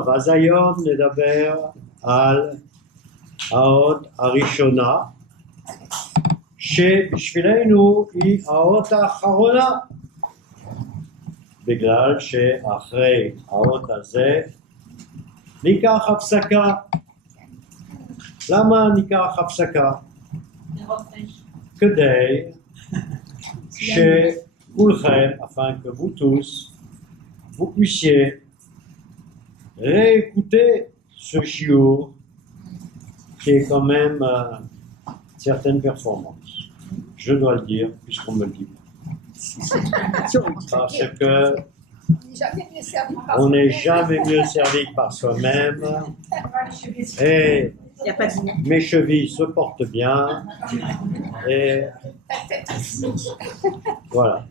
טוב, אז היום נדבר על האות הראשונה, שבשבילנו היא האות האחרונה, בגלל שאחרי האות הזה ניקח הפסקה. למה ניקח הפסקה? כדי שכולכם, afin que vous tous, vous puissiez réécouter ce shiur qui est quand même certaines performances. Je dois le dire, puisqu'on me le dit. Parce que on n'est jamais mieux servi que par soi-même. Et mes chevilles se portent bien. Et voilà.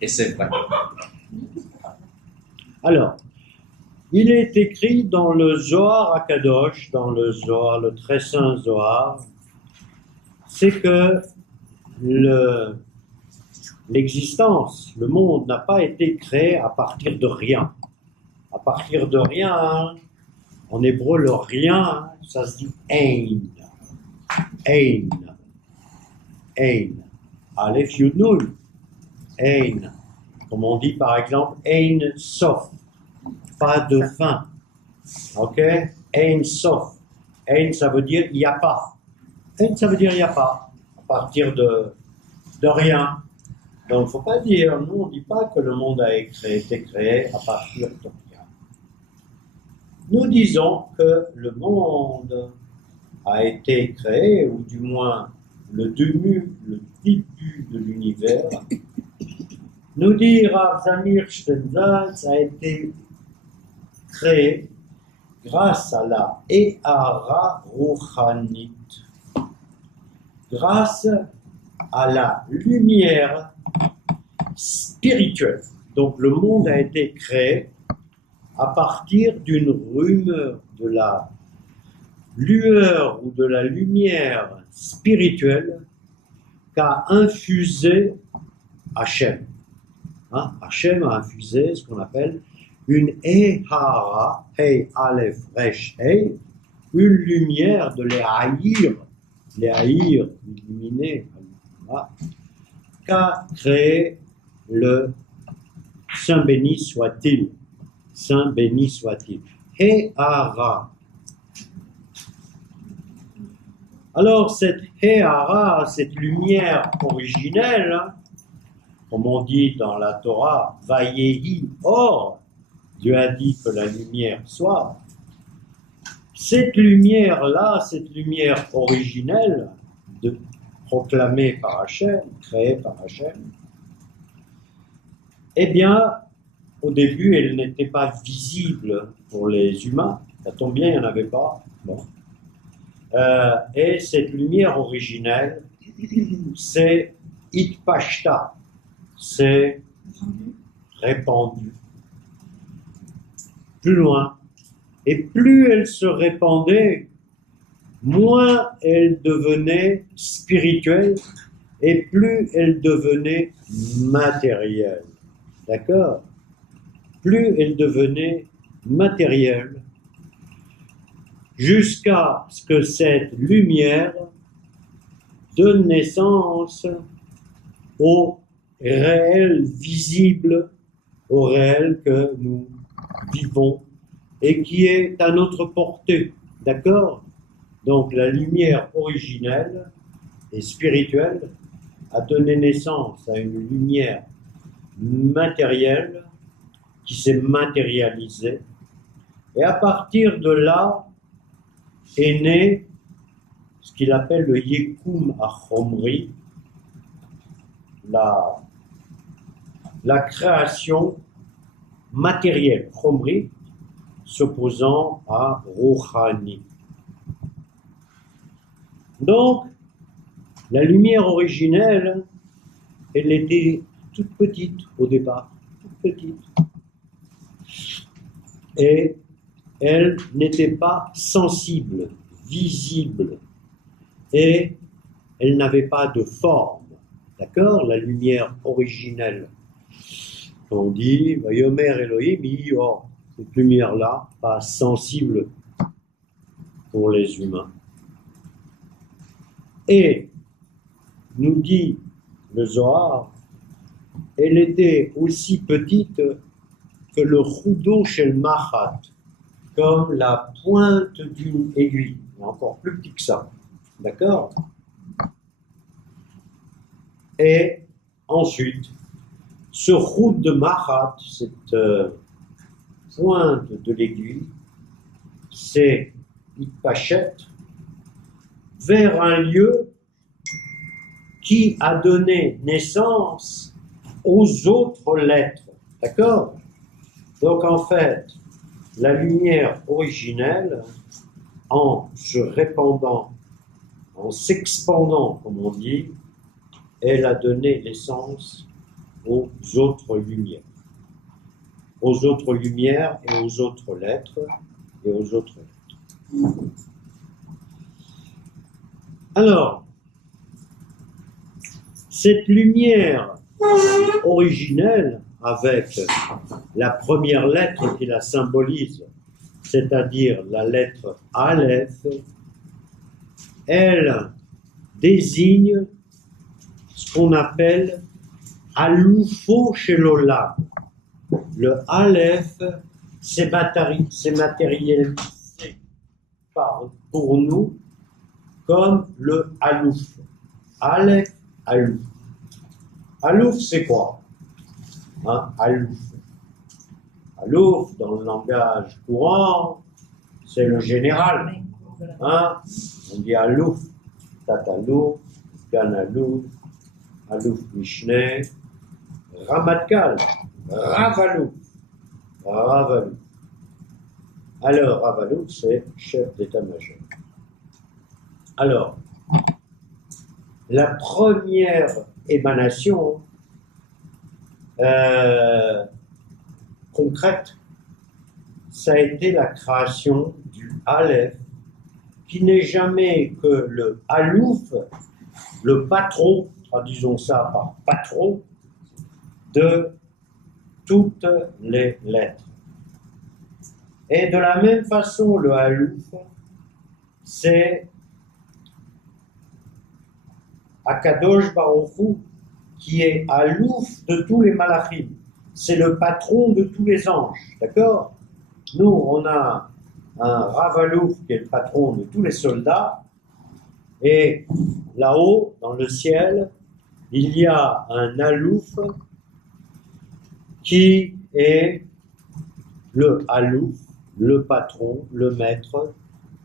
Et c'est vrai. Alors, il est écrit dans le Zohar Akadosh, dans le Zohar, le très saint Zohar, c'est que l'existence, le monde n'a pas été créé à partir de rien. À partir de rien, en hébreu, le rien, ça se dit ein. Ein. Ein. Aleph Yud Nun. Ein. Comme on dit par exemple, ein sof. Pas de fin. Ok? Ein sof. Ein, ça veut dire il n'y a pas. Ein, ça veut dire il n'y a pas. À partir de rien. Donc, il ne faut pas dire, nous, on ne dit pas que le monde a été créé à partir de rien. Nous disons que le monde a été créé, ou du moins le début de l'univers. Nous dit Rav Zamir Stenzaltz a été créé grâce à la Ehara Rouchanit, grâce à la lumière spirituelle. Donc le monde a été créé à partir d'une rumeur, de la lueur ou de la lumière spirituelle qu'a infusé Hachem. Hachem a infusé ce qu'on appelle une Ehara, Hei Aleph Resh Hei, une lumière de l'Ehaïr, illuminé, qu'a créé le Saint béni soit-il. Saint béni soit-il. Ehara. Alors cette Ehara, cette lumière originelle, comme on dit dans la Torah, Vayehi Or, Dieu a dit que la lumière soit. Cette lumière-là, cette lumière originelle, proclamée par Hachem, créée par Hachem, eh bien, au début, elle n'était pas visible pour les humains. Ça tombe bien, il n'y en avait pas. Bon. Et cette lumière originelle, c'est Itpashta, c'est répandu. Plus loin. Et plus elle se répandait, moins elle devenait spirituelle et plus elle devenait matérielle. D'accord? Plus elle devenait matérielle, jusqu'à ce que cette lumière donne naissance au réel visible, au réel que nous vivons et qui est à notre portée, d'accord? Donc la lumière originelle et spirituelle a donné naissance à une lumière matérielle qui s'est matérialisée, et à partir de là est né ce qu'il appelle le Yekum HaChomri, la création matérielle, Chomri, s'opposant à Rouchani. Donc, la lumière originelle, elle était toute petite au départ, toute petite. Et elle n'était pas sensible, visible, et elle n'avait pas de forme. D'accord? La lumière originelle. On dit, Vayomer Elohim, Yor. cette lumière-là, pas sensible pour les humains. Et, nous dit le Zohar, elle était aussi petite que le choudo chez le Mahat, comme la pointe d'une aiguille, encore plus petit que ça. D'accord? Et ensuite, ce route de Mahat, cette pointe de l'aiguille, c'est Itpachet vers un lieu qui a donné naissance aux autres lettres. D'accord? Donc en fait, la lumière originelle, en se répandant, en s'expandant, comme on dit, elle a donné naissance aux autres lumières. Aux autres lumières et aux autres lettres et aux autres lettres. Alors, cette lumière originelle, avec la première lettre qui la symbolise, c'est-à-dire la lettre Aleph, elle désigne ce qu'on appelle Aloufo chez l'Olam. Le Aleph, c'est matérialisé pour nous comme le Alouf. Aleph, Alouf. Alouf, c'est quoi? Alouf. Alouf, dans le langage courant, c'est le général. On dit Alouf, Tatalouf, Ganalouf, Alouf Mishneh, Ramatkal, Ravalouf. Ravalouf. Alors, Ravalouf, c'est chef d'état-major. Alors, la première émanation concrète, ça a été la création du Aleph, qui n'est jamais que le Alouf, le patron, traduisons ça par patron, de toutes les lettres. Et de la même façon, le Alouf, c'est Akadosh Baruch Hu, qui est Alouf de tous les malachim. C'est le patron de tous les anges, d'accord? Nous, on a un Rav Alouf qui est le patron de tous les soldats, et là-haut, dans le ciel, il y a un Alouf qui est le Alouf, le patron, le maître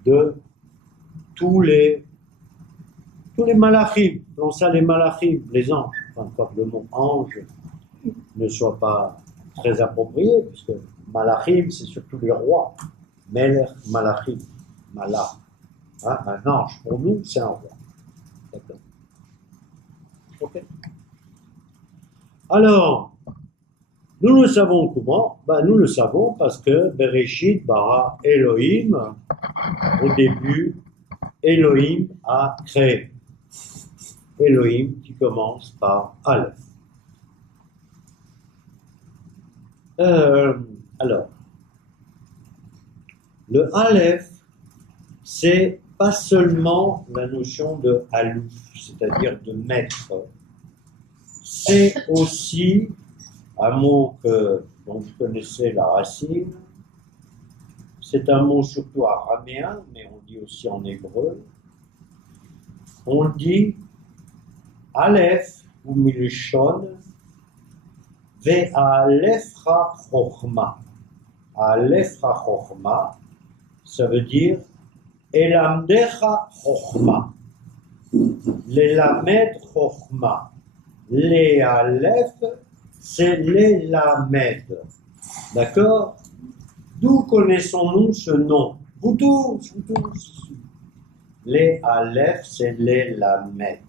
de tous les malachim. Appelons ça les malachim, les anges. Enfin, quand le mot ange ne soit pas très approprié, puisque malachim, c'est surtout les rois. Melech, malachim, malach. Un ange, pour nous, c'est un roi. D'accord. Ok. Alors, nous le savons comment? Nous le savons parce que Bereshit bara Elohim, au début, Elohim a créé. Elohim qui commence par Aleph. Alors, le Aleph, c'est pas seulement la notion de Alouf, c'est-à-dire de maître. C'est aussi un mot dont vous connaissez la racine. C'est un mot surtout araméen, mais on dit aussi en hébreu. On dit Aleph ou Milishon ve'alefra chochma. Alefra chochma, ça veut dire Elamdecha chochma. L'elamed chochma. Les Aleph, c'est l'elamed. D'accord? D'où connaissons-nous ce nom? Vous tous. Les Aleph, c'est l'elamed.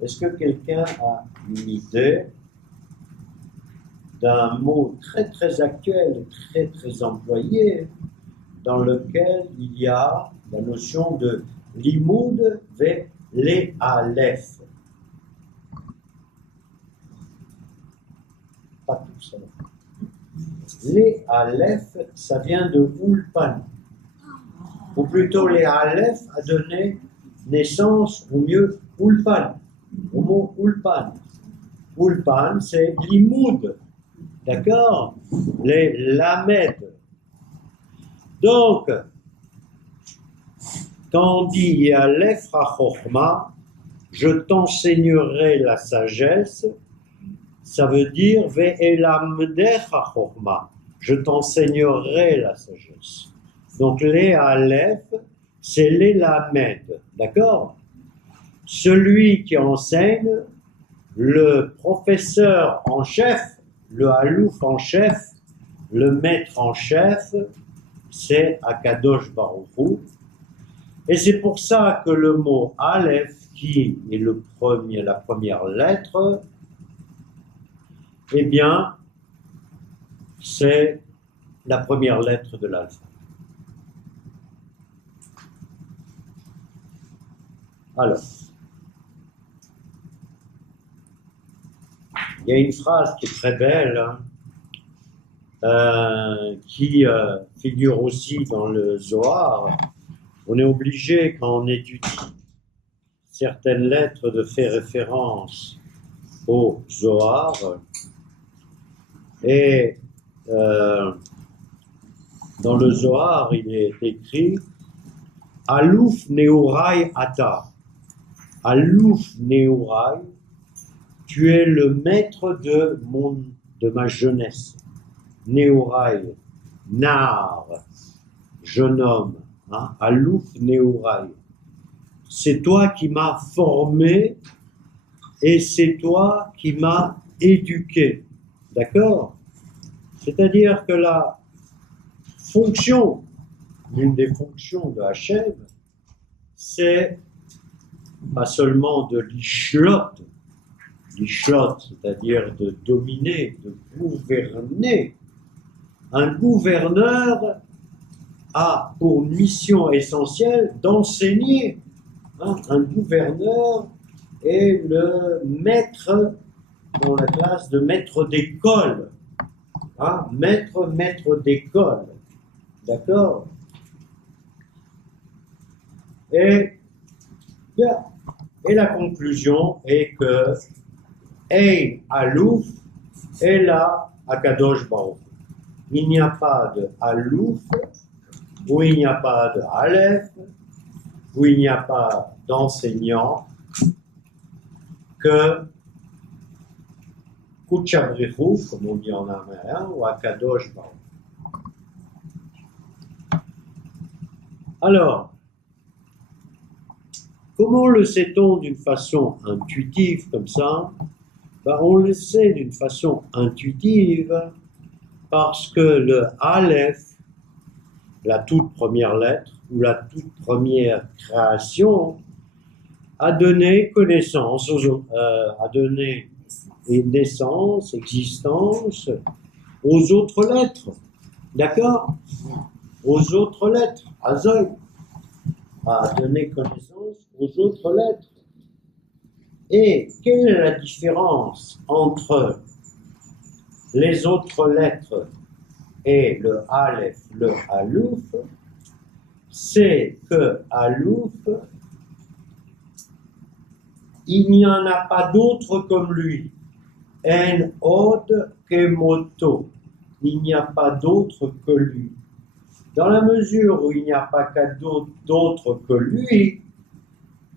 Est-ce que quelqu'un a une idée d'un mot très très actuel, très très employé, dans lequel il y a la notion de limoud ve les Aleph? Pas tout ça. Les Aleph, ça vient de Ulpan. Ou plutôt les Aleph a donné naissance au mieux Ulpan, au mot Ulpan. Ulpan, c'est l'imoud, d'accord? Les Lamed. Donc, quand on dit Aleph HaChochma, je t'enseignerai la sagesse, ça veut dire Ve'elamdech HaChochma, je t'enseignerai la sagesse. Donc les Aleph, c'est les Lamed, d'accord? Celui qui enseigne, le professeur en chef, le Halouf en chef, le maître en chef, c'est Akadosh Baruch Hu. Et c'est pour ça que le mot Aleph, qui est la première lettre, eh bien, c'est la première lettre de l'alphabet. Alors, il y a une phrase qui est très belle, qui figure aussi dans le Zohar. On est obligé, quand on étudie certaines lettres, de faire référence au Zohar. Et dans le Zohar, il est écrit Alouf Neurai Ata. Alouf Neurai, tu es le maître de ma jeunesse. Neurai, Nar, jeune homme. Hein? Alouf Neurai. C'est toi qui m'as formé et c'est toi qui m'as éduqué. D'accord? C'est-à-dire que la fonction, l'une des fonctions de Hachem, c'est pas seulement de l'ishlot, c'est-à-dire de dominer, de gouverner. Un gouverneur a pour mission essentielle d'enseigner. Hein? Un gouverneur est le maître dans la classe de maître d'école. Hein? Maître d'école. D'accord? Et la conclusion est que Ein Alouf est là à Kadosh Baruch. Il n'y a pas de Alouf, où il n'y a pas de Aleph, où il n'y a pas d'enseignant, que Kuchabrichou, comme on dit en araméen, ou à Kadosh Baruch. Alors, comment le sait-on d'une façon intuitive comme ça? Ben, on le sait d'une façon intuitive parce que le Aleph, la toute première lettre ou la toute première création, a donné connaissance, a donné naissance, existence aux autres lettres. D'accord? Aux autres lettres. Azoy a donné connaissance aux autres lettres. Et quelle est la différence entre les autres lettres et le Aleph, le Alouf? C'est que Alouf, il n'y en a pas d'autre comme lui. En od kemoto. Il n'y a pas d'autre que lui. Dans la mesure où il n'y a pas d'autre que lui,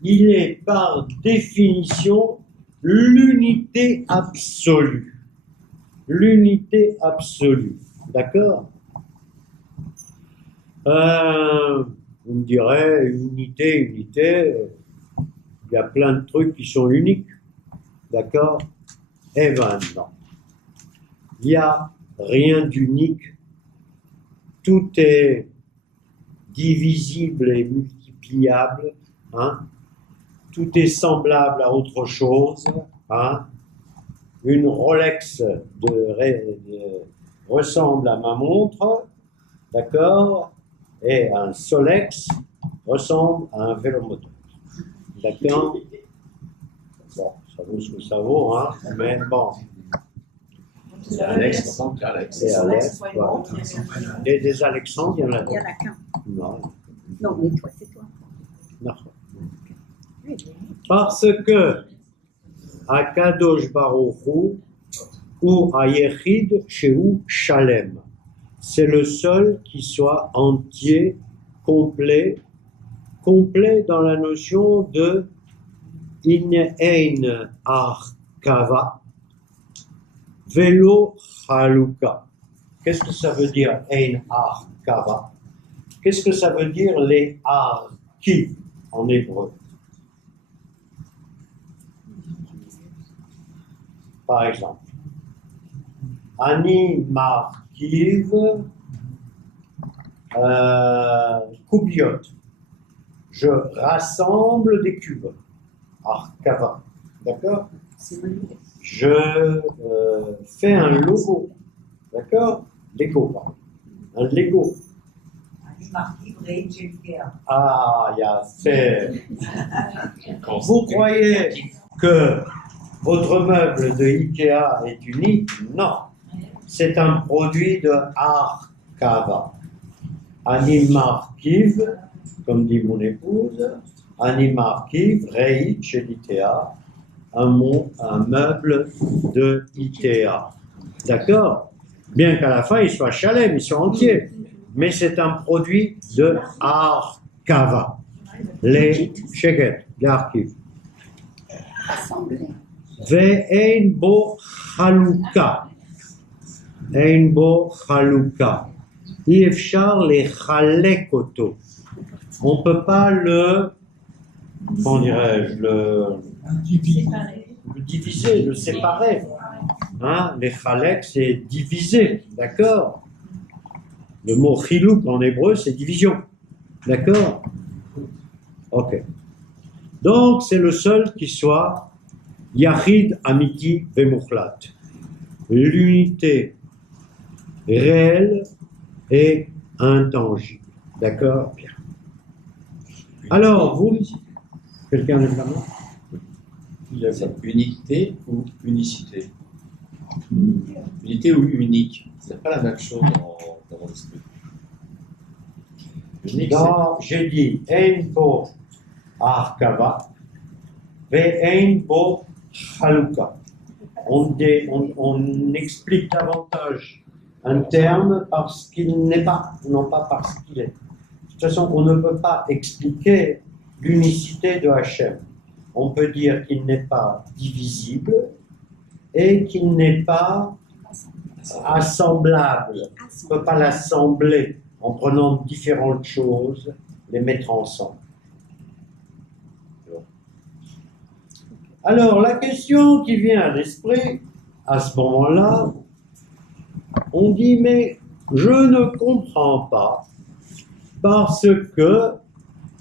il est par définition l'unité absolue. L'unité absolue. D'accord? Vous me direz, unité, il y a plein de trucs qui sont uniques. D'accord? Eh ben non. Il n'y a rien d'unique. Tout est divisible et multipliable. Hein? Tout est semblable à autre chose. Hein? Une Rolex ressemble à ma montre, d'accord? Et un Solex ressemble à un vélomoteur. D'accord? Bon, ça vaut ce que ça vaut, hein? Mais bon. C'est Alex, donc Alex. Et Alex, voilà. Et des Alexandres, il y en a Il y en d'autres. a qu'un. Non. Non, mais toi, c'est toi. Non. Parce que à Kadosh Baruch Hu ou à Yechid Shehu Shalem, c'est le seul qui soit entier, complet dans la notion de In Arkava Velo Haluka. Qu'est-ce que ça veut dire Ein Arkava? Qu'est-ce que ça veut dire les Arki en hébreu? Par exemple, Ani Markiv Kubiot. Je rassemble des cubes. Arkava. D'accord? Je fais un logo. D'accord? Lego, pardon. Un Lego. Ah, il y a fait. Vous croyez que votre meuble de Ikea est unique? Non. C'est un produit de Arkava. Animarkiv, comme dit mon épouse, Animarkiv, Reit chez l'IKEA, un meuble de IKEA. D'accord? Bien qu'à la fin, il soit Shalem, il soit entier. Mais c'est un produit de Arkava. Les Sheget, les Arkiv. Ve'ein bo Chaluka. Ein bo Chaluka. Yefchar le Chalek oto. On ne peut pas le, comment dirais-je, le diviser, le séparer. Hein? Les Chalek, c'est diviser, d'accord? Le mot Chilouk en hébreu, c'est division, d'accord? Ok. Donc, c'est le seul qui soit Yachid Amiti Vemuchlat. L'unité réelle et intangible. D'accord? Bien. Alors, vous, quelqu'un lève la main? C'est unité ou unicité? Unité ou unique? C'est pas la même chose dans mon esprit. Unique, J'ai dit Ein bo Arkava ve Ein bo Chaluka. On explique davantage un terme parce qu'il n'est pas, non pas parce qu'il est. De toute façon, on ne peut pas expliquer l'unicité de Hachem. On peut dire qu'il n'est pas divisible et qu'il n'est pas assemblable. On ne peut pas l'assembler en prenant différentes choses, les mettre ensemble. Alors, la question qui vient à l'esprit, à ce moment-là, on dit, mais je ne comprends pas, parce que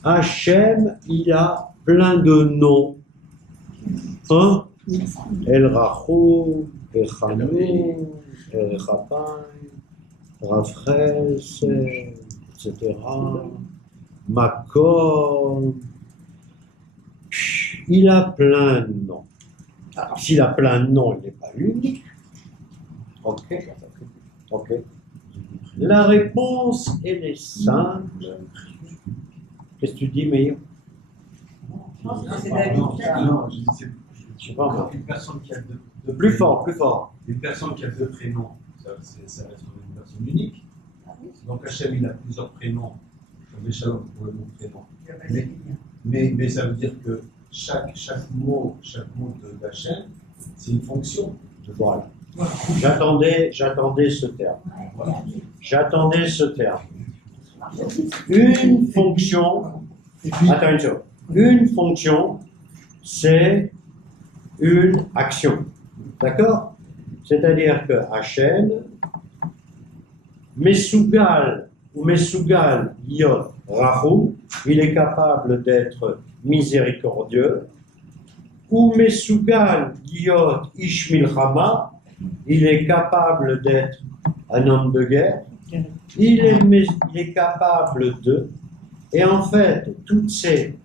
Hachem, il a plein de noms. Hein? El Rachou, El Chanou, El Chapai, Rafres, etc. Makom. Il a plein de noms. Alors, s'il a plein de noms, il n'est pas unique. Ok. Ok. La réponse, elle est simple. Qu'est-ce que tu dis, Meir? Je sais pas, moi. Une personne qui a deux Plus prénoms. fort, plus fort. Une personne qui a deux prénoms, ça reste une personne unique. Donc Hachem, il a plusieurs prénoms. Comme Shalom pour le nom prénom. Mais ça veut dire que chaque mot d'Hachem, c'est une fonction. Voilà. J'attendais ce terme. Voilà. J'attendais ce terme. Une fonction, attends une seconde. Une fonction, c'est une action. D'accord? C'est-à-dire que Hachem, Mesougal ou Mesougal Yot Rahou, il est capable d'être miséricordieux, ou Mesougal Yot Ishmilchama, il est capable d'être un homme de guerre, il est capable de, et en fait, toutes ces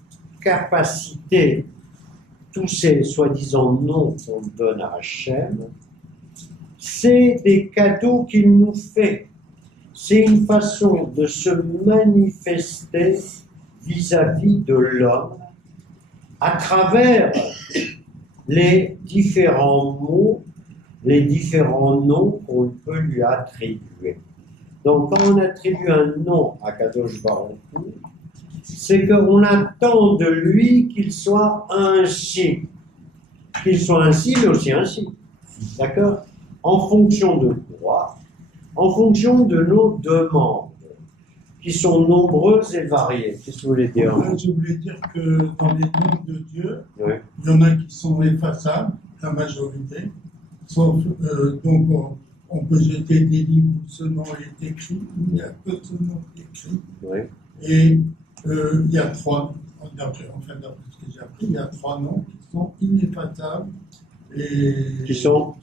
capacités, tous ces soi-disant noms qu'on donne à Hachem, c'est des cadeaux qu'il nous fait. C'est une façon de se manifester vis-à-vis de l'homme à travers les différents mots, les différents noms qu'on peut lui attribuer. Donc, quand on attribue un nom à Kadosh Baruch Hu, c'est qu'on attend de lui qu'il soit ainsi. Qu'il soit ainsi, mais aussi ainsi. D'accord? En fonction de quoi? En fonction de nos demandes, qui sont nombreuses et variées. Qu'est-ce que vous voulez dire? Je voulais dire que dans les noms de Dieu, Oui. il y en a qui sont effaçables, la majorité, sauf, donc on peut jeter des livres où ce nom est écrit, il n'y a que ce nom qui est écrit. Oui. Et il y a trois, d'après ce que j'ai appris, il y a trois noms qui sont ineffaçables. Et Qui sont?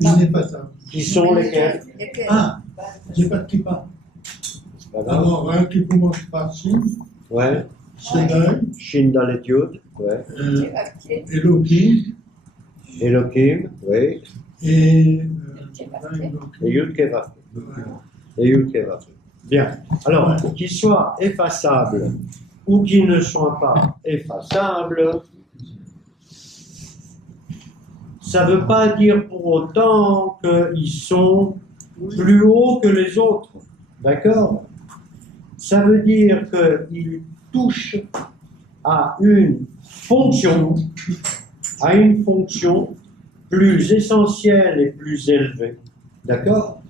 Ineffaçables. Qui sont lesquels? Ah, j'ai pas de kippa. C'est pas grave. Alors, un qui commence par Shin, Ouais. Shaddai, Shin Dalet Yud. Ouais. Elohim, Elohim. Oui. et Et Yud Kevaf. Et Yud Kevaf. Bien. Alors, qu'ils soient effaçables ou qu'ils ne soient pas effaçables, ça ne veut pas dire pour autant qu'ils sont plus hauts que les autres. D'accord? Ça veut dire qu'ils touchent à une fonction plus essentielle et plus élevée. D'accord?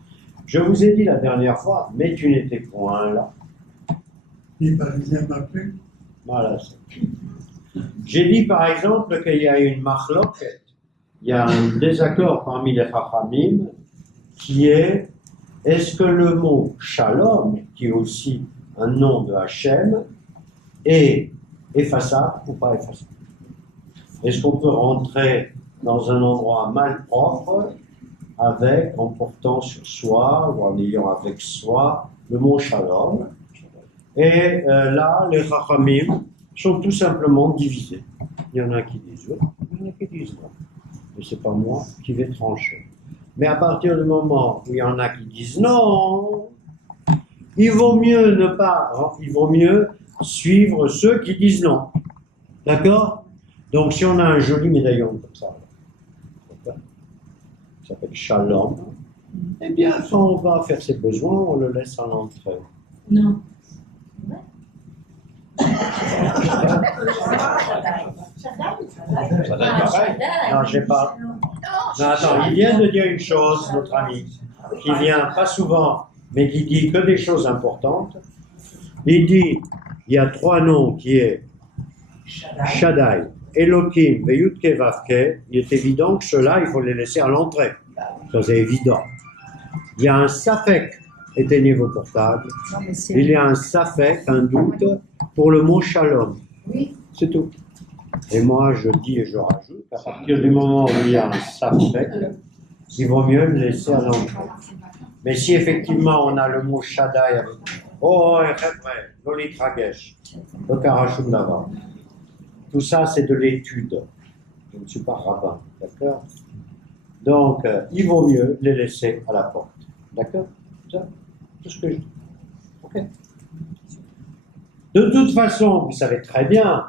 Je vous ai dit la dernière fois, mais tu n'étais point là. les Parisiens m'appellent. Voilà. J'ai dit par exemple qu'il y a une marloquette, il y a un désaccord parmi les Chachamim qui est-ce que le mot Shalom, qui est aussi un nom de Hachem, est effaçable ou pas effaçable? Est-ce qu'on peut rentrer dans un endroit malpropre en portant sur soi ou en ayant avec soi le mot Shalom? Et là, les Chachamim sont tout simplement divisés. Il y en a qui disent oui, il y en a qui disent non. Et c'est pas moi qui vais trancher. Mais à partir du moment où il y en a qui disent non, il vaut mieux suivre ceux qui disent non. D'accord? Donc si on a un joli médaillon comme ça, qui s'appelle Shalom, eh bien quand on va faire ses besoins, on le laisse à l'entrée. Non. Non, j'ai pas. Non, attends, il vient de dire une chose, notre ami, qui vient pas souvent, mais qui dit que des choses importantes. Il dit, il y a trois noms qui est Shaddai, Elohim et Yud Keh Vav Keh. Il est évident que ceux-là, il faut les laisser à l'entrée. Ça, c'est évident. Il y a un Safek, éteignez vos portables. Il y a un Safek, un doute, pour le mot Shalom. C'est tout. Et moi, je dis et je rajoute, à partir du moment où il y a un Safek, il vaut mieux le laisser à l'entrée. Mais si effectivement on a le mot Shaddai avec Lolit Ragesh, le Karashum Davar, tout ça c'est de l'étude. Je ne suis pas rabbin, d'accord? Donc, il vaut mieux les laisser à la porte. D'accord? Ça, tout ce que je dis. Ok? De toute façon, vous savez très bien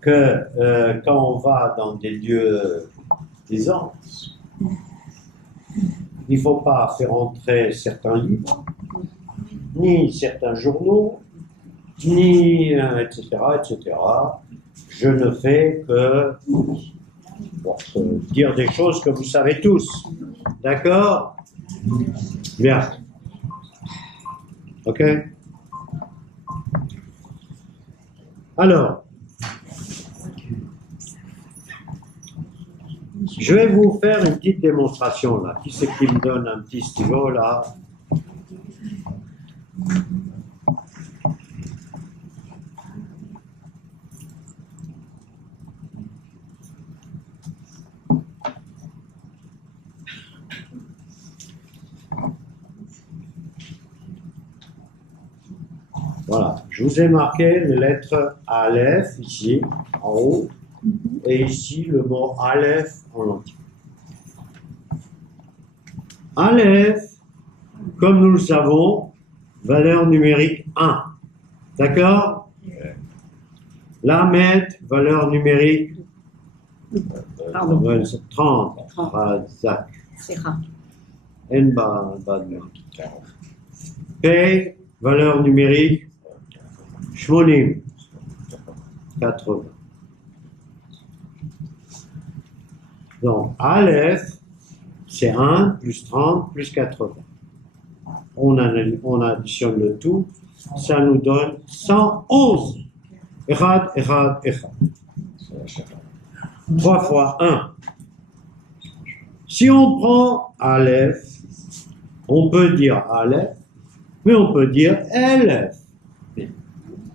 que quand on va dans des lieux d'aisance, il ne faut pas faire entrer certains livres, ni certains journaux, ni etc., etc. Je ne fais que dire des choses que vous savez tous. D'accord? Bien. Ok? Alors, je vais vous faire une petite démonstration là. Qui c'est qui me donne un petit stylo là? Voilà, je vous ai marqué les lettres Aleph ici, en haut, et ici le mot Aleph en entier. Aleph, comme nous le savons, valeur numérique 1. D'accord? Lamed, valeur numérique Pardon. 30. 30. Razak. C'est rare. En ba de Pay, valeur numérique Shmonim. 80. Donc, Aleph, c'est 1 plus 30 plus 80. On additionne le tout, ça nous donne 111. Echad, echad, echad. 3 fois 1. Si on prend Aleph, on peut dire Aleph, mais on peut dire Elef.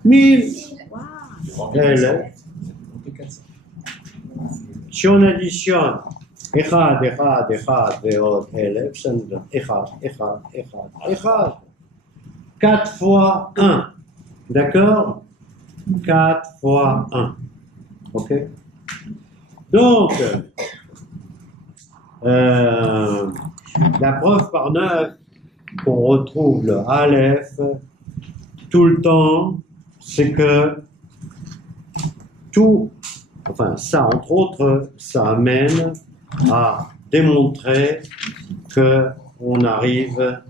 1000 Elef. Si on additionne Echad, Echad, Echad, Veod, Elef, ça nous donne Echad, Echad, Echad, Echad. 4 fois 1. D'accord? 4 fois 1. Ok? Donc, la preuve par 9 qu'on retrouve le Aleph tout le temps, c'est que tout, enfin ça entre autres, ça amène à démontrer que on arrive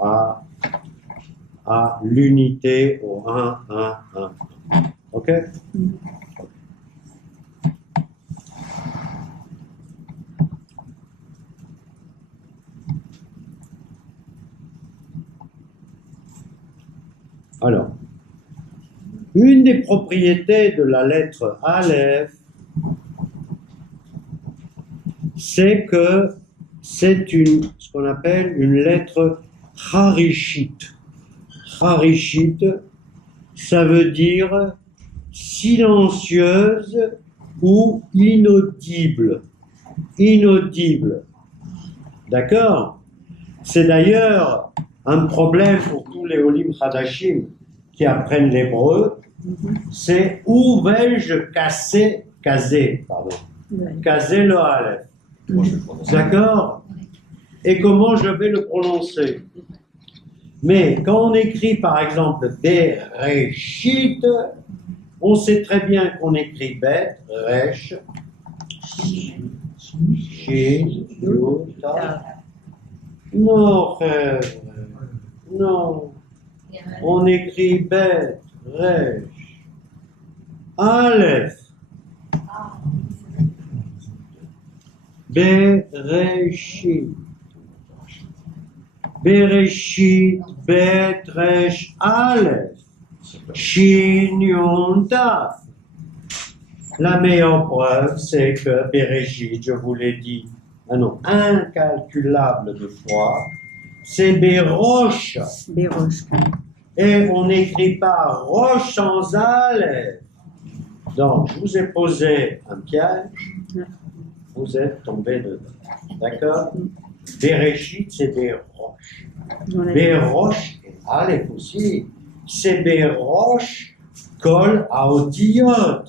à l'unité au 1, 1, 1. Ok? Alors, une des propriétés de la lettre Aleph, c'est que c'est ce qu'on appelle une lettre harishite. Harishite, ça veut dire silencieuse ou inaudible. Inaudible. D'accord? C'est d'ailleurs un problème pour tous les Olim Hadashim qui apprennent l'hébreu, c'est où vais-je caser le Aleph. D'accord? Et comment je vais le prononcer? Mais quand on écrit par exemple Bereshit, on sait très bien qu'on écrit Bet, Resh, Shin, Yud, Ta. Non, frère, non. On écrit Bet, Resh, Aleph, Bereshit. Bereshit, Bet, Resh, Aleph, Shin, Yud, Ta. La meilleure preuve, c'est que Bereshit, je vous l'ai dit, incalculable de fois, c'est Berosh. Berosh. Et on n'écrit pas Roche sans Aleph. Donc, je vous ai posé un piège, vous êtes tombé dedans. D'accord? Bereshit, c'est Berosh. Berosh et Aleph aussi. C'est Berosh, Kol Haotiyot.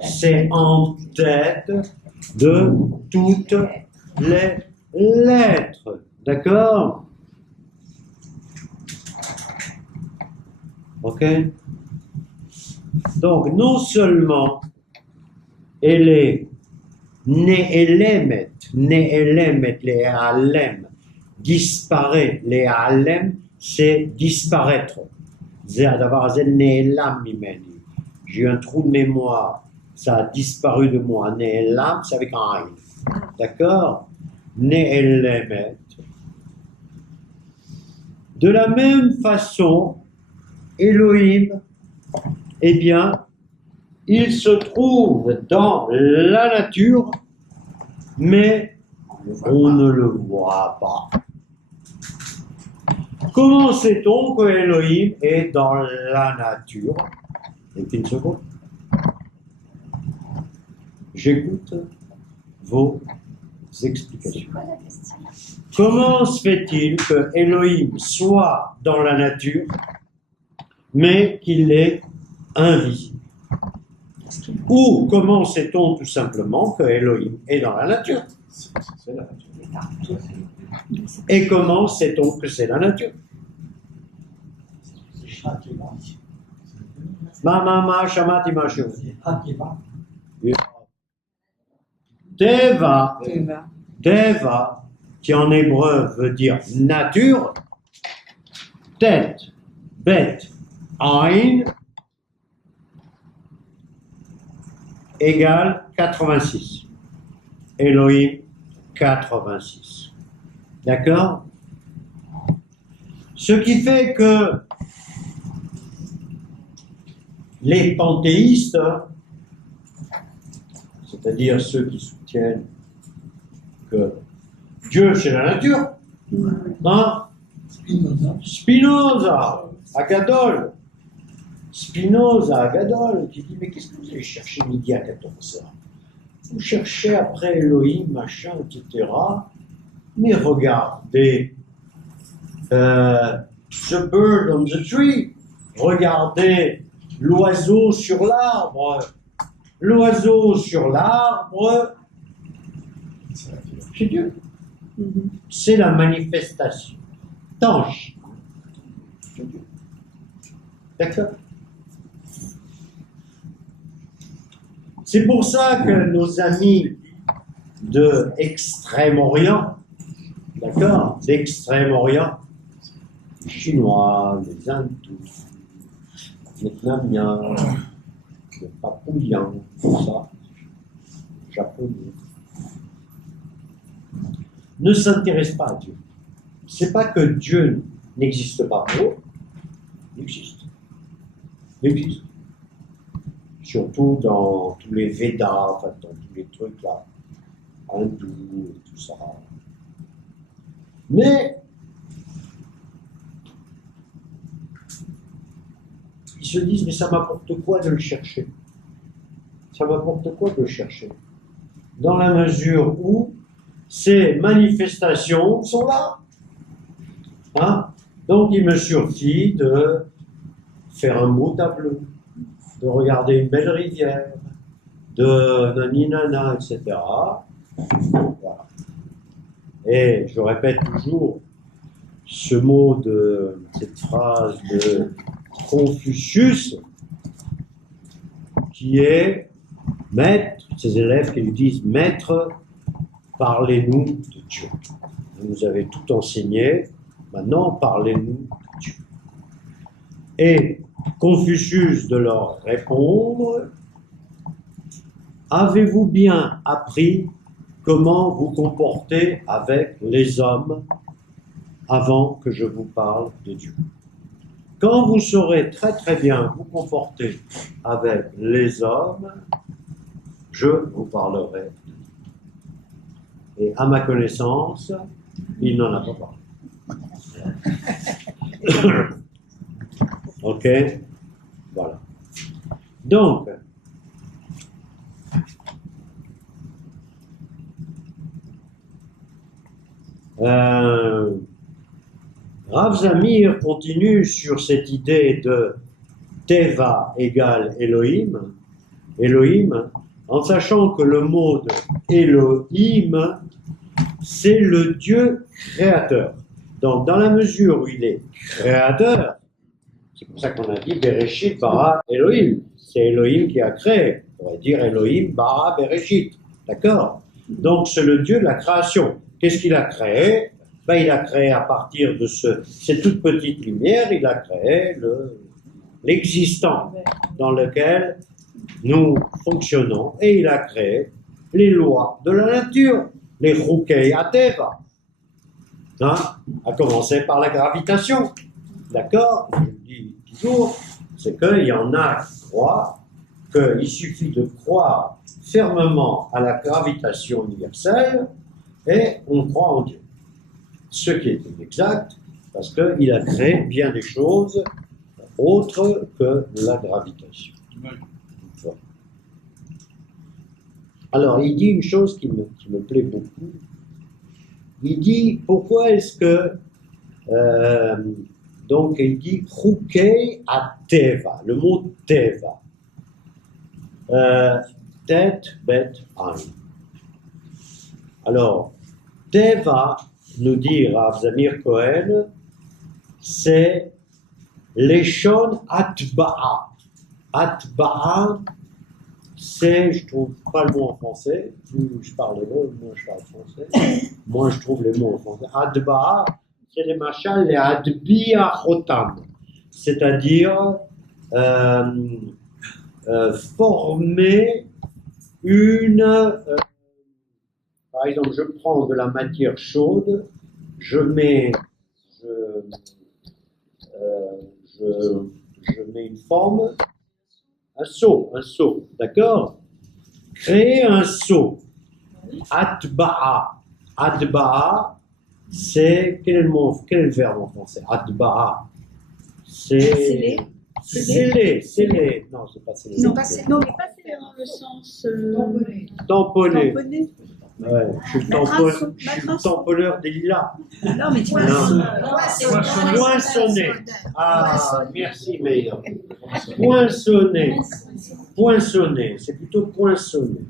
C'est en tête de toutes les lettres. D'accord? Ok? Donc, non seulement elle est Ne'elemet, les Alem, disparaît, les Alem, c'est disparaître. J'ai eu un trou de mémoire, ça a disparu de moi. Ne'elam, c'est avec un aïn. D'accord? Ne'elemet. De la même façon, Elohim, eh bien, il se trouve dans la nature, mais on ne le voit pas. Comment sait-on que Elohim est dans la nature? Et une seconde. J'écoute vos explications. Comment se fait-il que Elohim soit dans la nature, mais qu'il est invisible? Ou comment sait-on tout simplement que Elohim est dans la nature? C'est la nature. Et comment sait-on que c'est la nature? Ma shamati mashu. Teva, Teva, qui en hébreu veut dire nature, tête, bête, Ain, égale 86. Elohim, 86. D'accord? Ce qui fait que les panthéistes, c'est-à-dire ceux qui soutiennent que Dieu c'est la nature, hein? Spinoza, Agadol, qui dit mais qu'est-ce que vous allez chercher midi à 14h? Vous cherchez après Elohim, machin, etc. Mais regardez the bird on the tree, regardez l'oiseau sur l'arbre. L'oiseau sur l'arbre, c'est Dieu. C'est la manifestation tangible de Dieu. D'accord? C'est pour ça que nos amis de Extrême-Orient, d'accord, d'Extrême-Orient, les Chinois, les Hindous, les Vietnamiens, les Papouillans, tout ça, les Japonais, ne s'intéressent pas à Dieu. C'est pas que Dieu n'existe pas pour eux, il existe. Il existe. Surtout dans tous les Védas, enfin, dans tous les trucs là, hindous et tout ça. Mais ils se disent, mais ça m'apporte quoi de le chercher? Ça m'apporte quoi de le chercher? Dans la mesure où ces manifestations sont là. Hein? Donc il me suffit de faire un beau tableau, de regarder une belle rivière, de nani-nana, etc. Voilà. Et je répète toujours ce mot de cette phrase de Confucius qui est maître, ses élèves qui lui disent maître, parlez-nous de Dieu. Vous nous avez tout enseigné, maintenant parlez-nous de Dieu. Et Confucius de leur répondre, avez-vous bien appris comment vous comporter avec les hommes avant que je vous parle de Dieu? Quand vous saurez très très bien vous comporter avec les hommes, je vous parlerai de Dieu. Et à ma connaissance, il n'en a pas parlé. Ok? Voilà. Donc, Rav Zamir continue sur cette idée de Teva égale Elohim, en sachant que le mot de Elohim, c'est le Dieu créateur. Donc, dans la mesure où il est créateur, c'est pour ça qu'on a dit Bereshit bara Elohim. C'est Elohim qui a créé. On pourrait dire Elohim bara Bereshit. D'accord? Donc, c'est le Dieu de la création. Qu'est-ce qu'il a créé? Ben, il a créé à partir de cette toute petite lumière, il a créé l'existant dans lequel nous fonctionnons. Et il a créé les lois de la nature, les Chukei Ateva. Hein? À commencer par la gravitation. D'accord? Je le dis toujours, c'est qu'il y en a qui croient qu'il suffit de croire fermement à la gravitation universelle et on croit en Dieu. Ce qui est inexact, parce qu'il a créé bien des choses autres que la gravitation. Voilà. Alors, il dit une chose qui me plaît beaucoup. Il dit, pourquoi est-ce que... donc, il dit « Chukei Ateva », le mot « Teva ». Tête, bête, Ain. Alors, Teva, nous dit Rav Zamir Cohen, c'est Leshon Atba'a. Atba'a, c'est, je trouve pas le mot en français, plus je parle hébreu, moins je parle français, moins je trouve les mots en français. Atba'a, c'est les machal, les Adbi'a Chotam, c'est-à-dire former une. Par exemple, je prends de la matière chaude, je mets une forme, un seau, d'accord? Créer un seau. Atba'a. Atba'a, c'est, quel est le verbe en français? Atba'a. C'est. Scellé. Non, c'est pas scellé. Non, mais pas scellé dans le sens. Tamponné. Tamponné. Ouais, je suis le tamponneur des lilas. Non, mais tu vois, Poinçonné. Ah, merci, Meir. Poinçonné. Poinçonné. C'est plutôt poinçonné.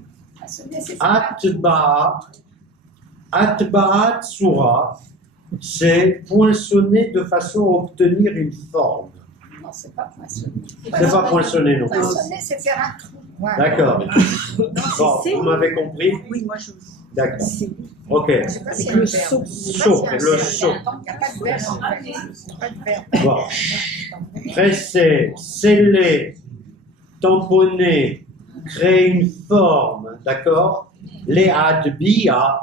Atba'a tsura, c'est poinçonner de façon à obtenir une forme. Non, c'est pas poinçonné. C'est pas poinçonné non plus. Poinçonner, c'est faire un trou. Voilà. D'accord. Bon, vous m'avez compris? Oui, moi je. D'accord. Ok. Je sais pas si Le le seau. Seau, le seau. Il n'y a pas de verbe. Pas de verbe. Bon. Presser, sceller, tamponner, créer une forme, d'accord? Les adbiya,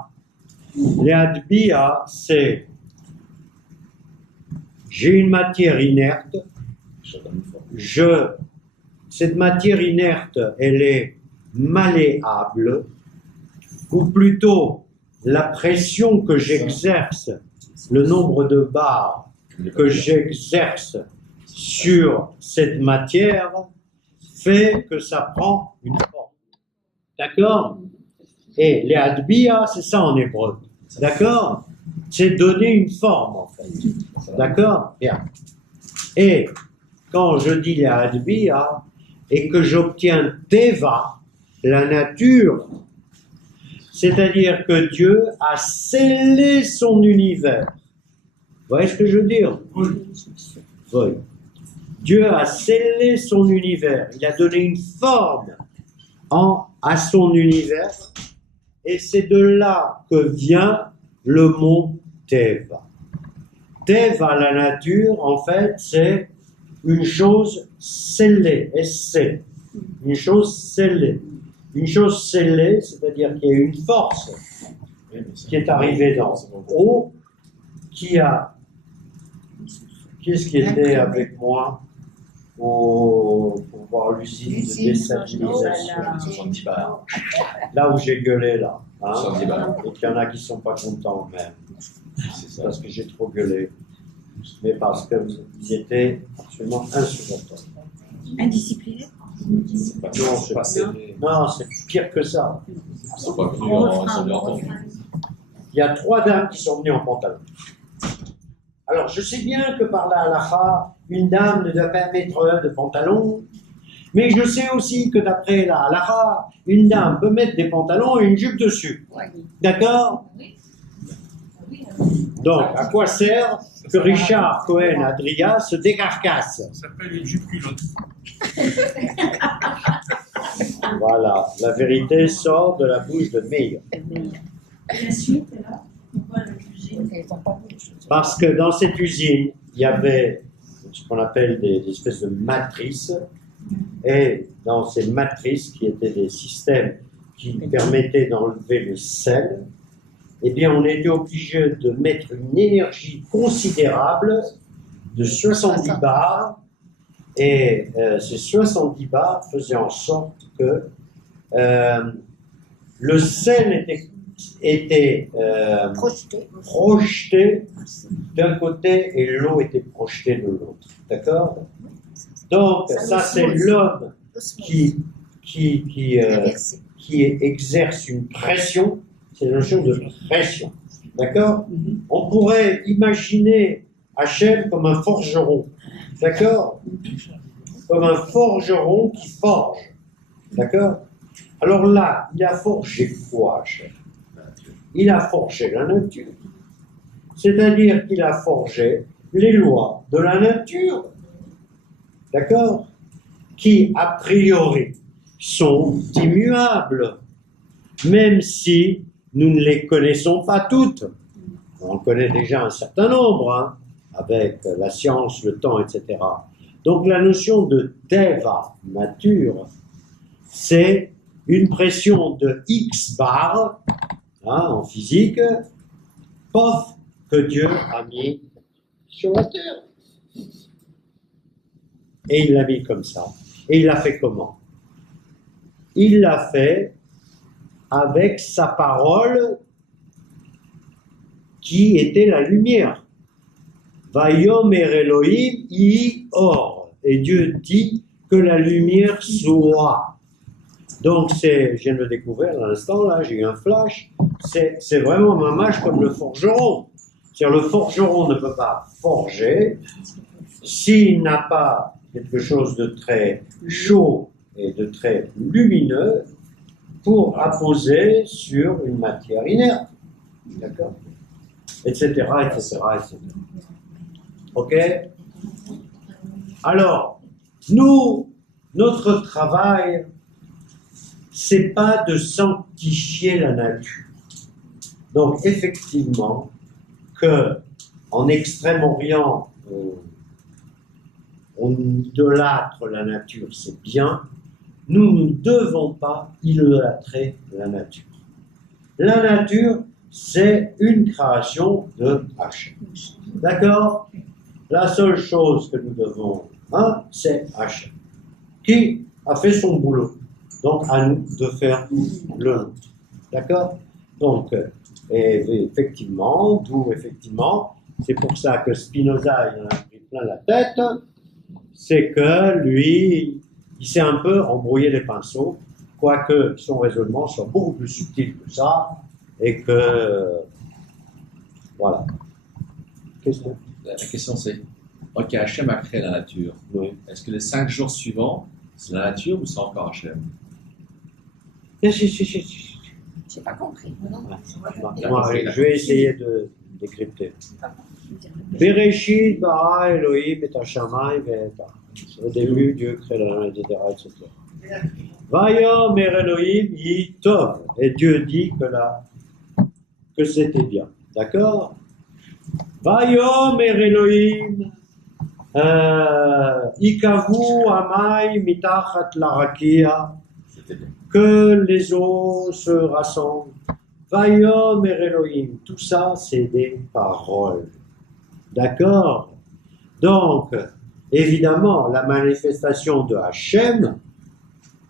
c'est j'ai une matière inerte, cette matière inerte, elle est malléable, ou plutôt la pression que j'exerce, le nombre de barres que j'exerce sur cette matière fait que ça prend une forme. D'accord? Et les adbiya, c'est ça en hébreu. D'accord? C'est donner une forme en fait. D'accord? Bien. Et quand je dis les adbiya et que j'obtiens teva, la nature, c'est-à-dire que Dieu a scellé son univers. Vous voyez ce que je veux dire? Oui. Dieu a scellé son univers. Il a donné une forme à son univers. Et c'est de là que vient le mot Teva. Teva, la nature, en fait, c'est une chose scellée, SC. Une chose scellée. Une chose scellée, c'est-à-dire qu'il y a une force qui est arrivée d'en haut, qui a... Qui est-ce qui était avec moi pour voir l'usine de déstabilisation? 70 balles. Là où j'ai gueulé, là. Hein? 70 balles. Donc il y en a qui ne sont pas contents même. C'est ça. Parce que j'ai trop gueulé. Mais parce qu'ils étaient absolument insupportables. Indiscipliné. C'est pas, Non, c'est pas serré. Non, c'est pire que ça. Ils sont pas venus en entendu. Il y a 3 dames qui sont venues en pantalon. Alors, je sais bien que par la halakha, une dame ne doit pas mettre de pantalon, mais je sais aussi que d'après la halakha, une dame peut mettre des pantalons et une jupe dessus. D'accord? Donc, à quoi sert que Richard Cohen Adria se décarcasse? Ça s'appelle une jupe culotte. Voilà, la vérité sort de la bouche de Meir. La suite est là. Pourquoi la cuisine? Parce que dans cette usine, il y avait ce qu'on appelle des espèces de matrices, et dans ces matrices, qui étaient des systèmes qui permettaient d'enlever le sel, eh bien, on était obligé de mettre une énergie considérable de 70 bars, et ces 70 bars faisaient en sorte que le sel était projeté d'un côté et l'eau était projetée de l'autre. D'accord? Donc, ça, c'est l'homme qui exerce une pression, c'est la notion de pression. D'accord? On pourrait imaginer Hachem comme un forgeron. D'accord? Comme un forgeron qui forge. D'accord? Alors là, il a forgé quoi, Hachem? Il a forgé la nature. C'est-à-dire qu'il a forgé les lois de la nature, d'accord, qui a priori sont immuables, même si nous ne les connaissons pas toutes. On connaît déjà un certain nombre, hein, avec la science, le temps, etc. Donc la notion de Teva, nature, c'est une pression de X bar, hein, en physique, pof, que Dieu a mis sur la terre. Et il l'a mis comme ça. Et il l'a fait comment? Il l'a fait avec sa parole qui était la lumière. Vayomer Elohim i or. Et Dieu dit que la lumière soit. Donc je viens de le découvrir à l'instant, là, j'ai eu un flash. C'est vraiment mamache comme le forgeron. C'est-à-dire le forgeron ne peut pas forger s'il n'a pas quelque chose de très chaud et de très lumineux pour apposer sur une matière inerte. D'accord? Etc., etc., etc. Ok? Alors, nous, notre travail, c'est pas de sanctifier la nature. Donc, effectivement, que en Extrême-Orient, on idolâtre la nature, c'est bien. Nous ne devons pas idolâtrer la nature. La nature, c'est une création de Hachem. D'accord? La seule chose que nous devons, hein, c'est Hachem, qui a fait son boulot. Donc, à nous de faire le nôtre. D'accord? Donc, et effectivement, d'où effectivement, c'est pour ça que Spinoza, il en a pris plein la tête, c'est que lui, il s'est un peu embrouillé les pinceaux, quoique son raisonnement soit beaucoup plus subtil que ça, et que, voilà. Question? La question c'est, ok, Hachem a créé la nature. Oui. Est-ce que les 5 jours suivants, c'est la nature ou c'est encore Hachem? Si. J'ai pas compris. Moi, je vais essayer de décrypter. Bereshit bara Elohim et Hashamayim et au début, Dieu crée la main, etc., etc. Vayomer Elohim yi tov. Et Dieu dit que c'était bien. D'accord? Vayomer Elohim ikavu amai mitachat larakia. Que les eaux se rassemblent. Vayomer Elohim. Tout ça, c'est des paroles. D'accord? Donc, évidemment, la manifestation de Hachem,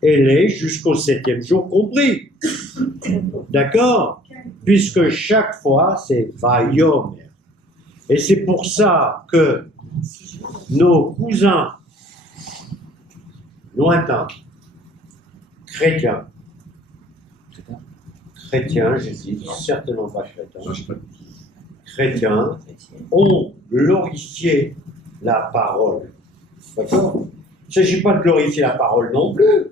elle est jusqu'au 7e jour compris. D'accord? Puisque chaque fois, c'est Vayomer. Et c'est pour ça que nos cousins lointains, chrétiens, je dis certainement pas chrétiens, ont glorifié la parole. D'accord? Il ne s'agit pas de glorifier la parole non plus.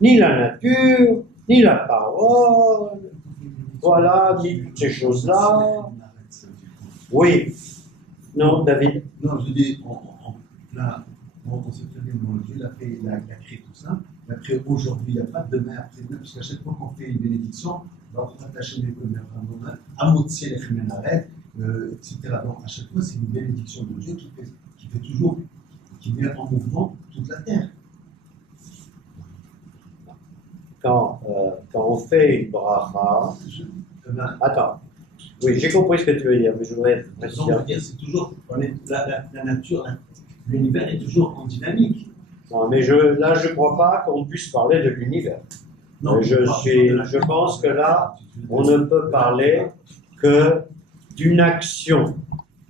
Ni la nature, ni la parole. Voilà, ni toutes ces choses-là. Oui. Non, David? Non, je dis, on sait très bien comment Dieu il a créé tout ça. Et après, aujourd'hui, il n'y a pas de demain, après-demain, parce qu'à chaque fois qu'on fait une bénédiction, on va attacher les commerces à Amotsi, les Chimenaret, etc. Donc, à chaque fois, c'est une bénédiction de Dieu qui fait toujours, qui met en mouvement toute la terre. Quand on fait une bracha. Attends. Oui, j'ai compris ce que tu veux dire, mais je voudrais être précis. C'est toujours, la nature, l'univers est toujours en dynamique. Non, mais là, je ne crois pas qu'on puisse parler de l'univers. Je pense que là, on ne peut parler que d'une action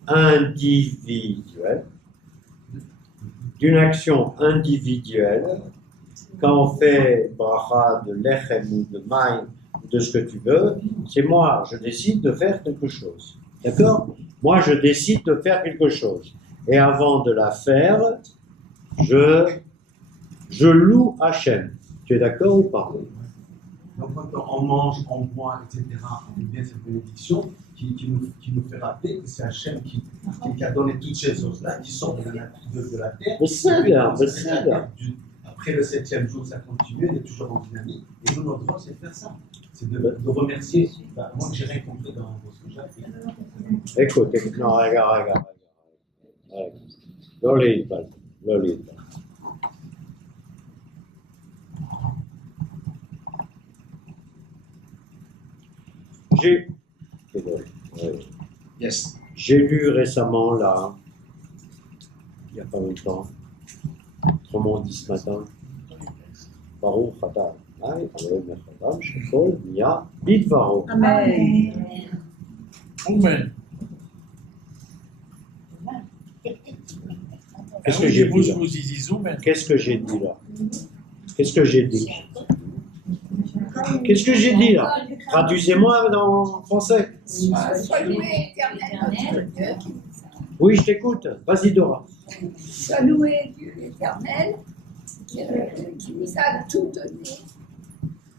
individuelle. D'une action individuelle. Quand on fait bracha de lechem ou de maïm, de ce que tu veux, c'est moi, je décide de faire quelque chose. D'accord? Moi, je décide de faire quelque chose. Et avant de la faire, je loue Hachem. Tu es d'accord ou pas? Donc quand on mange, on boit, etc., on fait bien cette bénédiction qui nous fait rappeler que c'est Hachem qui a donné toutes ces choses-là, qui sortent de la terre. Après le 7e jour, ça continue, il est toujours en dynamique. Et nous, notre droit, c'est de faire ça. C'est de remercier. Moi, j'ai rien compris dans ce que j'ai fait. Écoute, non, regarde. Lolly. Yes. J'ai lu récemment, là, il n'y a pas longtemps, comment on dit ce matin, Baruch Atah, Adam, Shekol, Nia, Bidvaro. Amen. Amen. Qu'est-ce que j'ai dit là? Qu'est-ce que j'ai dit là? Qu'est-ce que j'ai dit? Qu'est-ce que j'ai dit là? Traduisez-moi en français. Sois loué, éternel, notre Dieu, qui nous a. Oui, je t'écoute. Vas-y, Dora. Sois loué, Dieu éternel, qui nous a tout donné.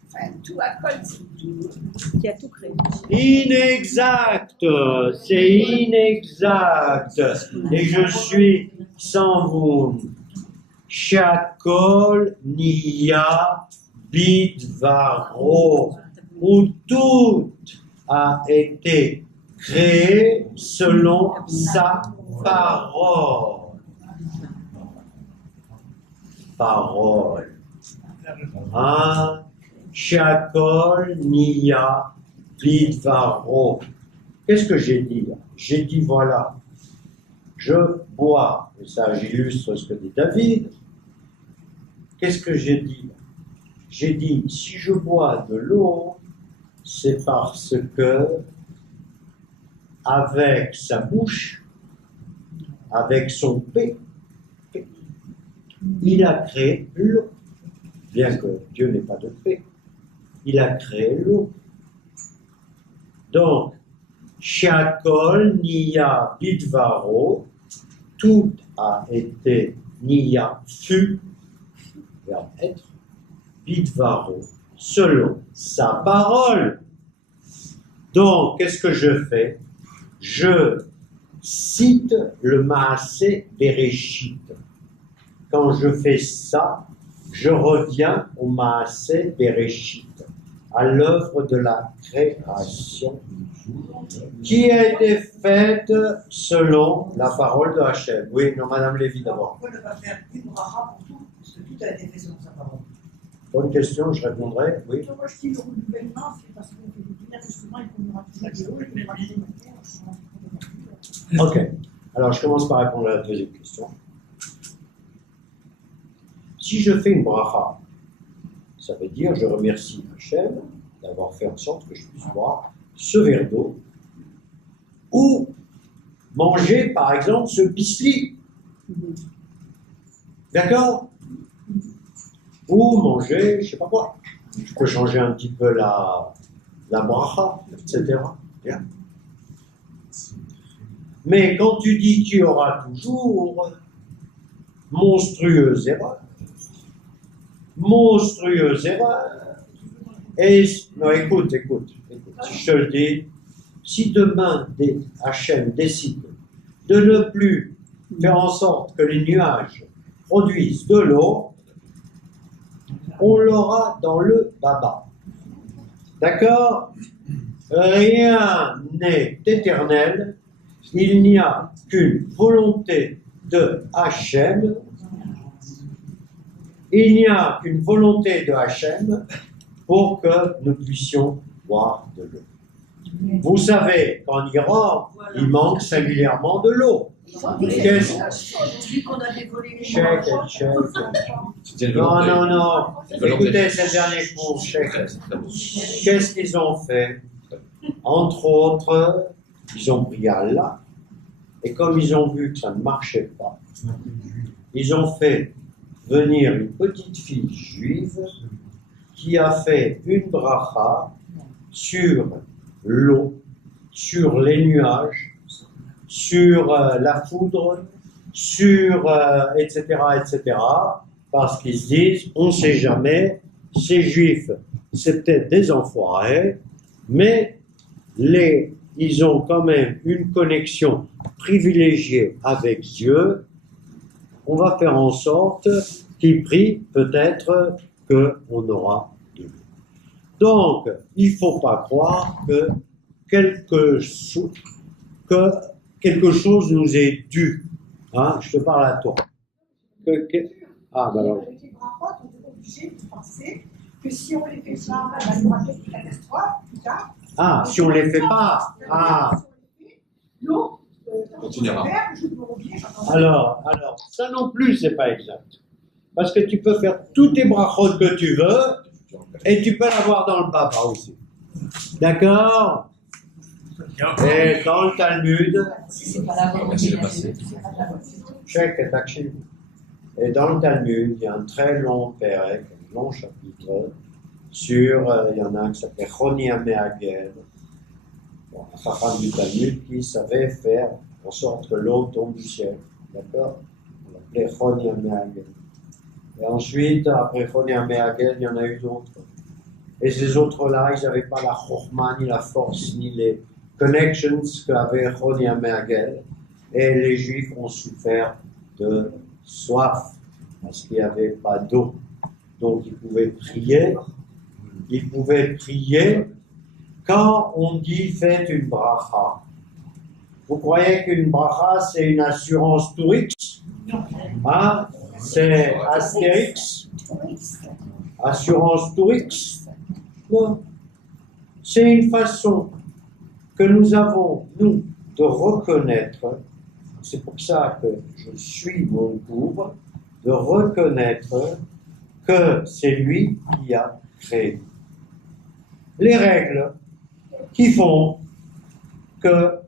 Enfin, tout à col, c'est tout. Qui a tout créé. Inexact. C'est inexact. Et je suis sans vous. Shakol Nia Bidvaro, où tout a été créé selon sa parole. Parole. Hein? Shakol Nia Bidvaro. Qu'est-ce que j'ai dit là? J'ai dit voilà, je bois, et ça j'illustre ce que dit David. Qu'est-ce que j'ai dit? J'ai dit, si je bois de l'eau, c'est parce que, avec sa bouche, avec son P, il a créé l'eau. Bien que Dieu n'ait pas de P, il a créé l'eau. Donc, Shakol Nia Bidvaro, tout a été Nia fut, verbe être, Bidvaro, selon sa parole. Donc, qu'est-ce que je fais? Je cite le Maaseh Bereshit. Quand je fais ça, je reviens au Maaseh Bereshit, à l'œuvre de la création, qui a été faite selon la parole de Hachem. Oui, non, Madame Lévy d'abord. Pourquoi ne pas faire une bracha pour tout? Parce que tout a été fait selon sa parole. Bonne question, je répondrai. Oui. Moi, je dis le renouvellement, c'est parce qu'on fait du bien, justement, et qu'on aura toujours des hauts, et qu'on aura des montées. Ok. Alors, je commence par répondre à la deuxième question. Si je fais une bracha, ça veut dire je remercie Hachem d'avoir fait en sorte que je puisse boire ce verre d'eau ou manger, par exemple, ce biscuit. D'accord? Ou manger, je ne sais pas quoi. Je peux changer un petit peu la bracha, etc. Bien. Mais quand tu dis qu'il y aura toujours monstrueuse erreur, et non, écoute, si je te le dis, si demain Hachem décide de ne plus faire en sorte que les nuages produisent de l'eau, on l'aura dans le baba. D'accord? Rien n'est éternel, il n'y a qu'une volonté de Hachem. Il n'y a qu'une volonté de Hachem pour que nous puissions boire de l'eau. Vous savez qu'en Iran, il manque singulièrement de l'eau. Non. Écoutez ces derniers cours, qu'est-ce qu'ils ont fait? Entre autres, ils ont pris Allah, et comme ils ont vu que ça ne marchait pas, ils ont fait venir une petite fille juive qui a fait une bracha sur l'eau, sur les nuages, sur la foudre, sur etc., parce qu'ils se disent, on ne sait jamais, ces juifs c'est peut-être des enfoirés, mais ils ont quand même une connexion privilégiée avec Dieu. On va faire en sorte qu'ils prient, peut-être qu'on aura de l'eau. Donc, il ne faut pas croire que quelque chose nous est dû. Hein, je te parle à toi. Ah, ben alors. Avec les brachot, on est obligé de penser que si on les fait pas, il y aura peut-être une catastrophe plus tard. Ah, si on ne les fait pas. Ah. Donc, Continuera. Alors, ça non plus, c'est pas exact. Parce que tu peux faire tous tes brachot que tu veux, et tu peux l'avoir dans le baba aussi. D'accord? Et dans le Talmud, et dans le Talmud, il y a un très long pérec, un long chapitre, sur, il y en a un qui s'appelle Choni Ameagel, un chacham du Talmud qui savait faire en sorte que l'eau tombe du ciel. D'accord? On l'appelait Choni Ameagel. Et ensuite, après Choni Ameagel, il y en a eu d'autres. Et ces autres-là, ils n'avaient pas la chorma, ni la force, ni les connections qu'avait Choni Ameagel. Et les Juifs ont souffert de soif, parce qu'il n'y avait pas d'eau. Donc ils pouvaient prier. Ils pouvaient prier quand on dit faites une bracha. Vous croyez qu'une bracha c'est une assurance Tourix? Hein? C'est Astérix? Assurance Tourix? Non. C'est une façon que nous avons, nous, de reconnaître, c'est pour ça que je suis mon cours, de reconnaître que c'est lui qui a créé. Les règles qui font que,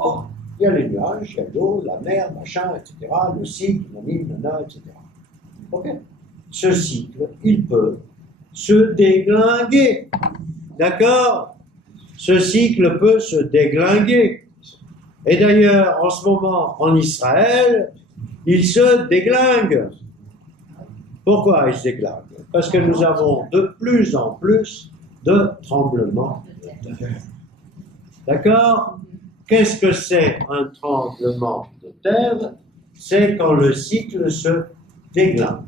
oh, il y a les nuages, il y a l'eau, la mer, machin, etc., le cycle, etc. Ok. Ce cycle, il peut se déglinguer. D'accord? Ce cycle peut se déglinguer. Et d'ailleurs, en ce moment, en Israël, il se déglingue. Pourquoi il se déglingue? Parce que nous avons de plus en plus de tremblements de terre. D'accord? Qu'est-ce que c'est un tremblement de terre? C'est quand le cycle se déglingue.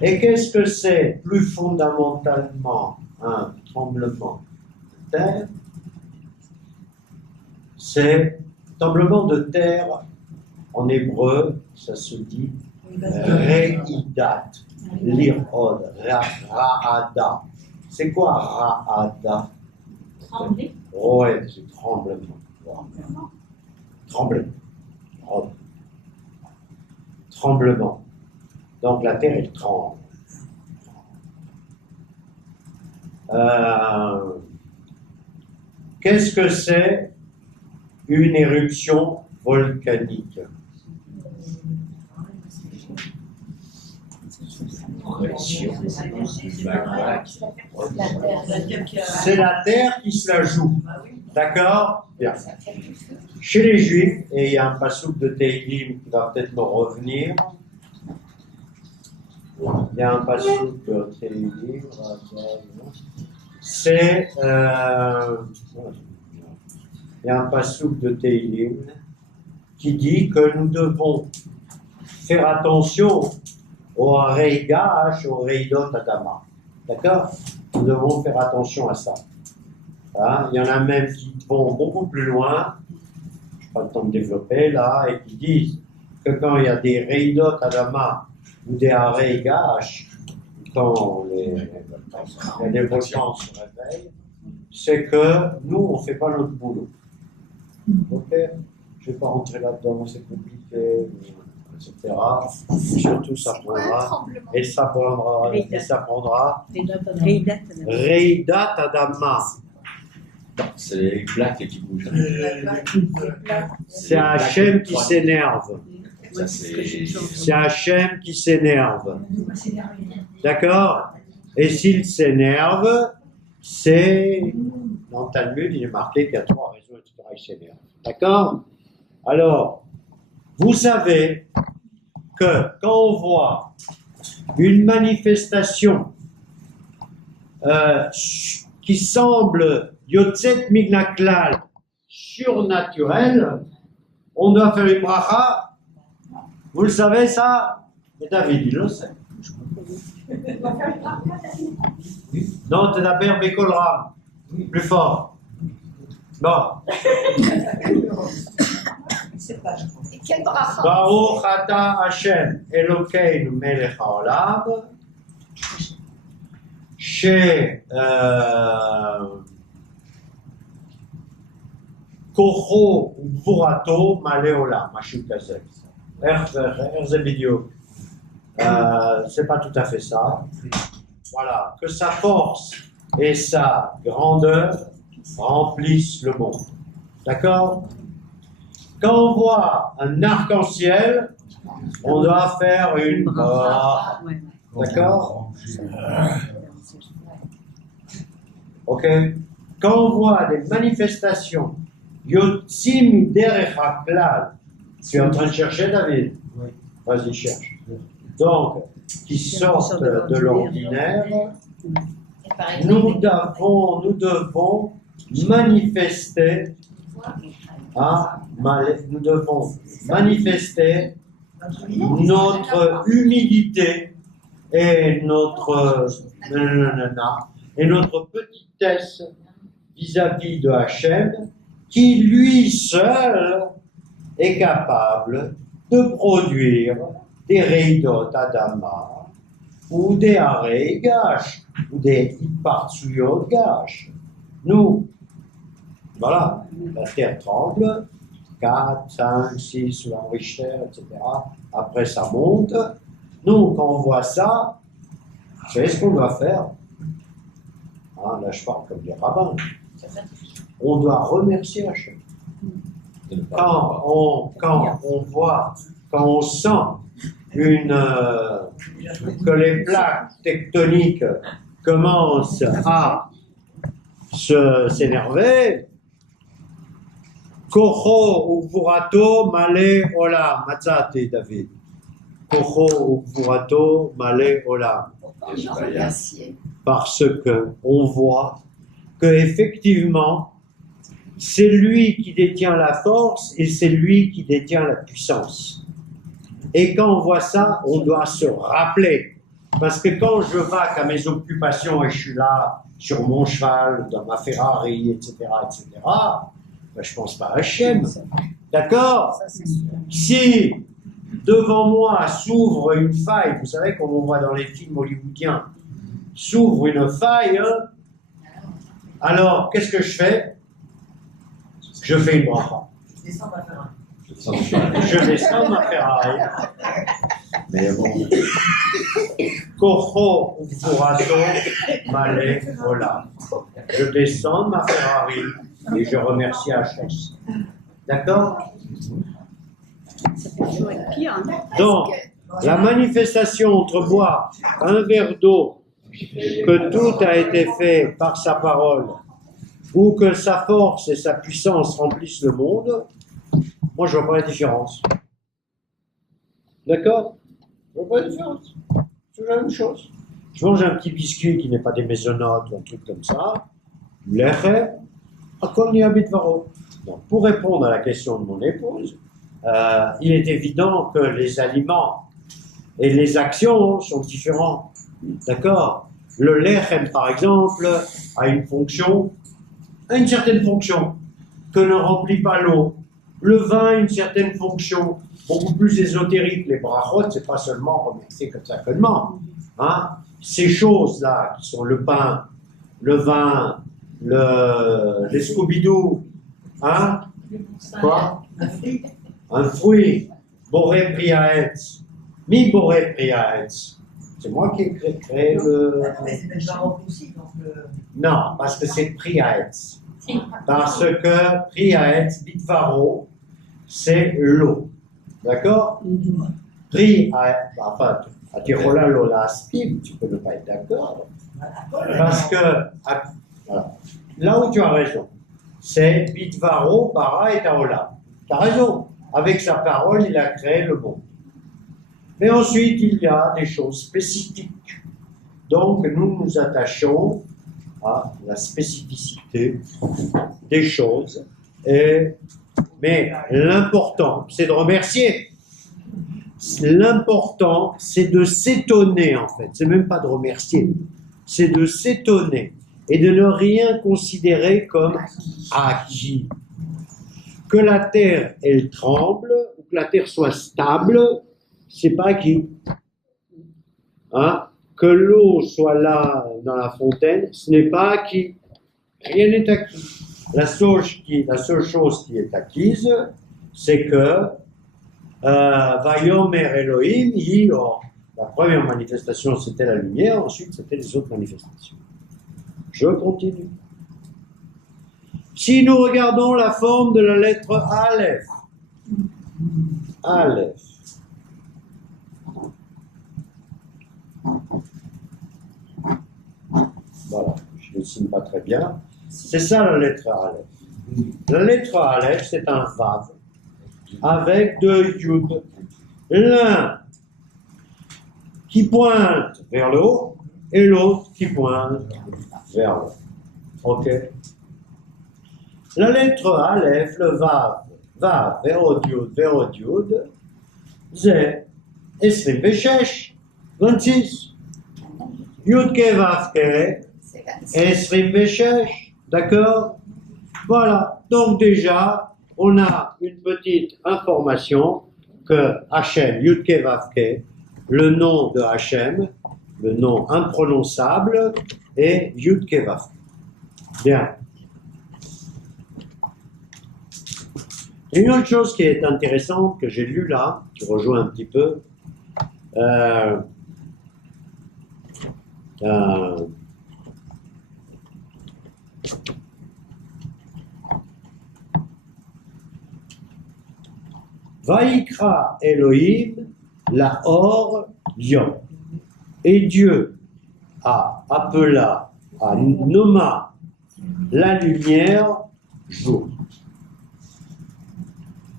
Et qu'est-ce que c'est plus fondamentalement un tremblement de terre? C'est tremblement de terre, en hébreu, ça se dit Reidat, l'irod, Ra'ada. C'est quoi Ra'ada? Trembler. Ouais, c'est tremblement. Tremblement. Tremblement. Donc la terre, elle tremble. Qu'est-ce que c'est une éruption volcanique? C'est la terre qui se la joue. D'accord? Bien. Chez les Juifs, et il y a un passouk de Teilim qui va peut-être me revenir. Il y a un passouk de Teilim. C'est. Il y a un passouk de Teilim qui dit que nous devons faire attention au Reigash, au Reidot Adama. D'accord? Nous devons faire attention à ça. Hein? Il y en a même qui vont beaucoup plus loin, je n'ai pas le temps de développer là, et qui disent que quand il y a des Reidot Adama ou des Reigash, quand les volcans se réveillent, c'est que nous, on ne fait pas notre boulot. Ok? Je ne vais pas rentrer là-dedans, c'est compliqué, etc. Surtout, ça prendra. Et ça prendra. Reidat Adama. C'est les plaques qui bougent. C'est Hachem qui s'énerve. Ça, C'est Hachem qui s'énerve. D'accord? Et s'il s'énerve, c'est. Dans le Talmud, il est marqué qu'il y a 3 raisons, etc. Il s'énerve. D'accord? Alors, vous savez que quand on voit une manifestation qui semble yotzet mignaklal, surnaturel, on doit faire une bracha. Vous le savez ça? Et David, il le sait. Non, tu as perdu Bekolram. Plus fort. Bon. Et quel bracha? Baruch ata Hashem Elokeinu melech haolam כוחו וגבורתו מלא עולם, משהו כזה. איך זה בדיוק? C'est pas tout à fait ça. Voilà, que sa force et sa grandeur remplissent le monde. D'accord? Quand on voit un arc-en-ciel, on doit faire une bracha. D'accord? Ok? Quand on voit des manifestations, Yotzim derech haklal, tu es en train de chercher, David? Oui. Vas-y, cherche. Donc, qui sortent de l'ordinaire, nous devons manifester, nous devons manifester notre humilité et notre petitesse vis-à-vis de Hachem, qui lui seul est capable de produire des Reidot Adama, ou des Harei Gash, ou des Hipartsuyot Gash. Nous, voilà, la terre tremble, 4, 5, 6, sous la Richter, etc. Après, ça monte. Nous, quand on voit ça, vous savez ce qu'on doit faire? Hein, là, je parle comme des rabbins. On doit remercier Hachem. Quand on voit, quand on sent que les plaques tectoniques commencent à s'énerver, Kocho ugvurato male olam, matzati David. Kocho ugvurato male olam. Parce que on voit que effectivement, c'est lui qui détient la force et c'est lui qui détient la puissance. Et quand on voit ça, on doit se rappeler. Parce que quand je vais à mes occupations et je suis là, sur mon cheval, dans ma Ferrari, etc., ben, je ne pense pas à Hachem. D'accord? Si devant moi s'ouvre une faille, vous savez, comme on voit dans les films hollywoodiens, s'ouvre une faille, alors qu'est-ce que je fais? Je fais une bracha. Je descends ma Ferrari. Mais bon. Kocho ugvurato male olam. Je descends ma Ferrari et je remercie Hachem. D'accord? Ça peut toujours être pire. Hein. Donc, la manifestation entre boire un verre d'eau, que tout a été fait par sa parole, ou que sa force et sa puissance remplissent le monde, moi je vois pas la différence. D'accord? Je vois pas la différence. C'est la même chose. Je mange un petit biscuit qui n'est pas des maisonnottes ou un truc comme ça. Lechem, akol ni'a bidvaro. Donc, pour répondre à la question de mon épouse, il est évident que les aliments et les actions sont différents. D'accord? Le lechem, par exemple, a une certaine fonction, que ne remplit pas l'eau. Le vin a une certaine fonction, beaucoup plus ésotérique. Les brachot, c'est pas seulement remercier comme ça seulement. Hein? Ces choses-là, qui sont le pain, le vin, les Scooby-Doo, hein? Quoi? Un fruit. Boré Priaetz. Mi Boré Priaetz. C'est moi qui ai créé le... Non, parce que c'est Priaetz. Parce que Priaetz, Bitvaro, c'est l'eau. D'accord? Priaetz, enfin, Atirola Lola Spib, tu peux ne pas être d'accord. Parce que, voilà. Là où tu as raison, c'est Bitvaro, Bara et Taola. Tu as raison. Avec sa parole, il a créé le monde. Mais ensuite, il y a des choses spécifiques. Donc, nous nous attachons à la spécificité des choses. Mais l'important, c'est de remercier. L'important, c'est de s'étonner, en fait. C'est même pas de remercier. C'est de s'étonner et de ne rien considérer comme acquis. Que la terre, elle tremble, ou que la terre soit stable, c'est pas acquis. Hein? Que l'eau soit là dans la fontaine, ce n'est pas acquis. Rien n'est acquis. La seule chose qui est acquise, c'est que Vayomer Elohim Yi Or. La première manifestation, c'était la lumière, ensuite, c'était les autres manifestations. Je continue. Si nous regardons la forme de la lettre Aleph, Aleph, voilà, je ne dessine pas très bien, c'est ça la lettre Aleph. La lettre Aleph, c'est un Vav avec deux Yud. L'un qui pointe vers le haut et l'autre qui pointe vers le haut. Ok? La lettre Aleph, le Vav, Vav, Verod Yud, c'est 26. 26. Yud Ke Vav Ke, 26. D'accord? Voilà. Donc déjà, on a une petite information que Hachem, Yud Ke Vav Ke, le nom de Hachem, le nom imprononçable, est Yud Ke Vav Ke. Bien. Une autre chose qui est intéressante que j'ai lue là, qui rejoint un petit peu, Vaikra Elohim la Or Yom. Et Dieu nomma la lumière jour.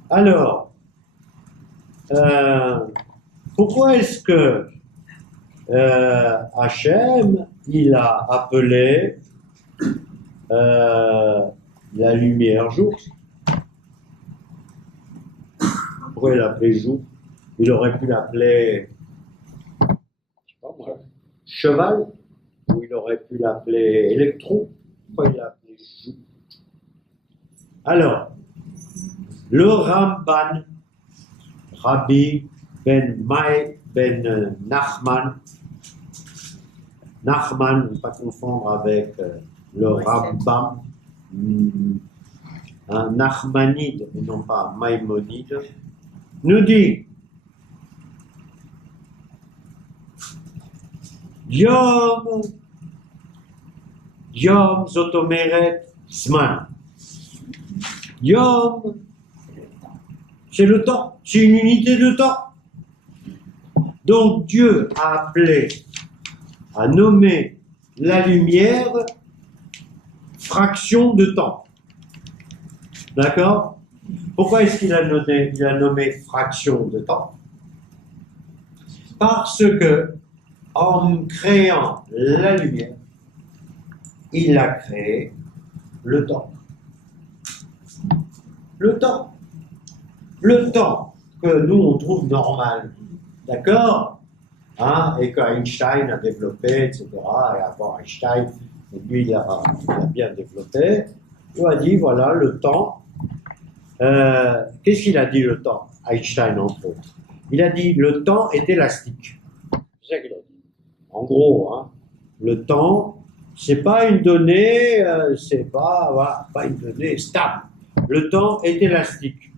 Alors, pourquoi est-ce que Hachem, il a appelé la lumière jour? Pourquoi il l'appelait jour? Il aurait pu l'appeler, je sais pas moi, cheval, ou il aurait pu l'appeler électron. Pourquoi il l'a appelé jour? Alors, le Ramban, Rabbi Ben Nachman, ne pas confondre avec le Rambam, un Nachmanide et non pas Maïmonide, nous dit Yom Zotomeret Zman. Yom, c'est le temps, c'est une unité de temps. Donc Dieu a nommé la lumière fraction de temps. D'accord? Pourquoi est-ce qu'il a nommé fraction de temps? Parce que, en créant la lumière, il a créé le temps. Le temps. Le temps que nous, on trouve normal. D'accord? Hein? Et qu'Einstein a développé, etc. Et avant Einstein, lui, il a bien développé. Il a dit, voilà, le temps. Qu'est-ce qu'il a dit, le temps? Einstein, entre autres. Il a dit, le temps est élastique. C'est ça qu'il a dit. En gros, hein, le temps, c'est pas une donnée, pas une donnée stable. Le temps est élastique.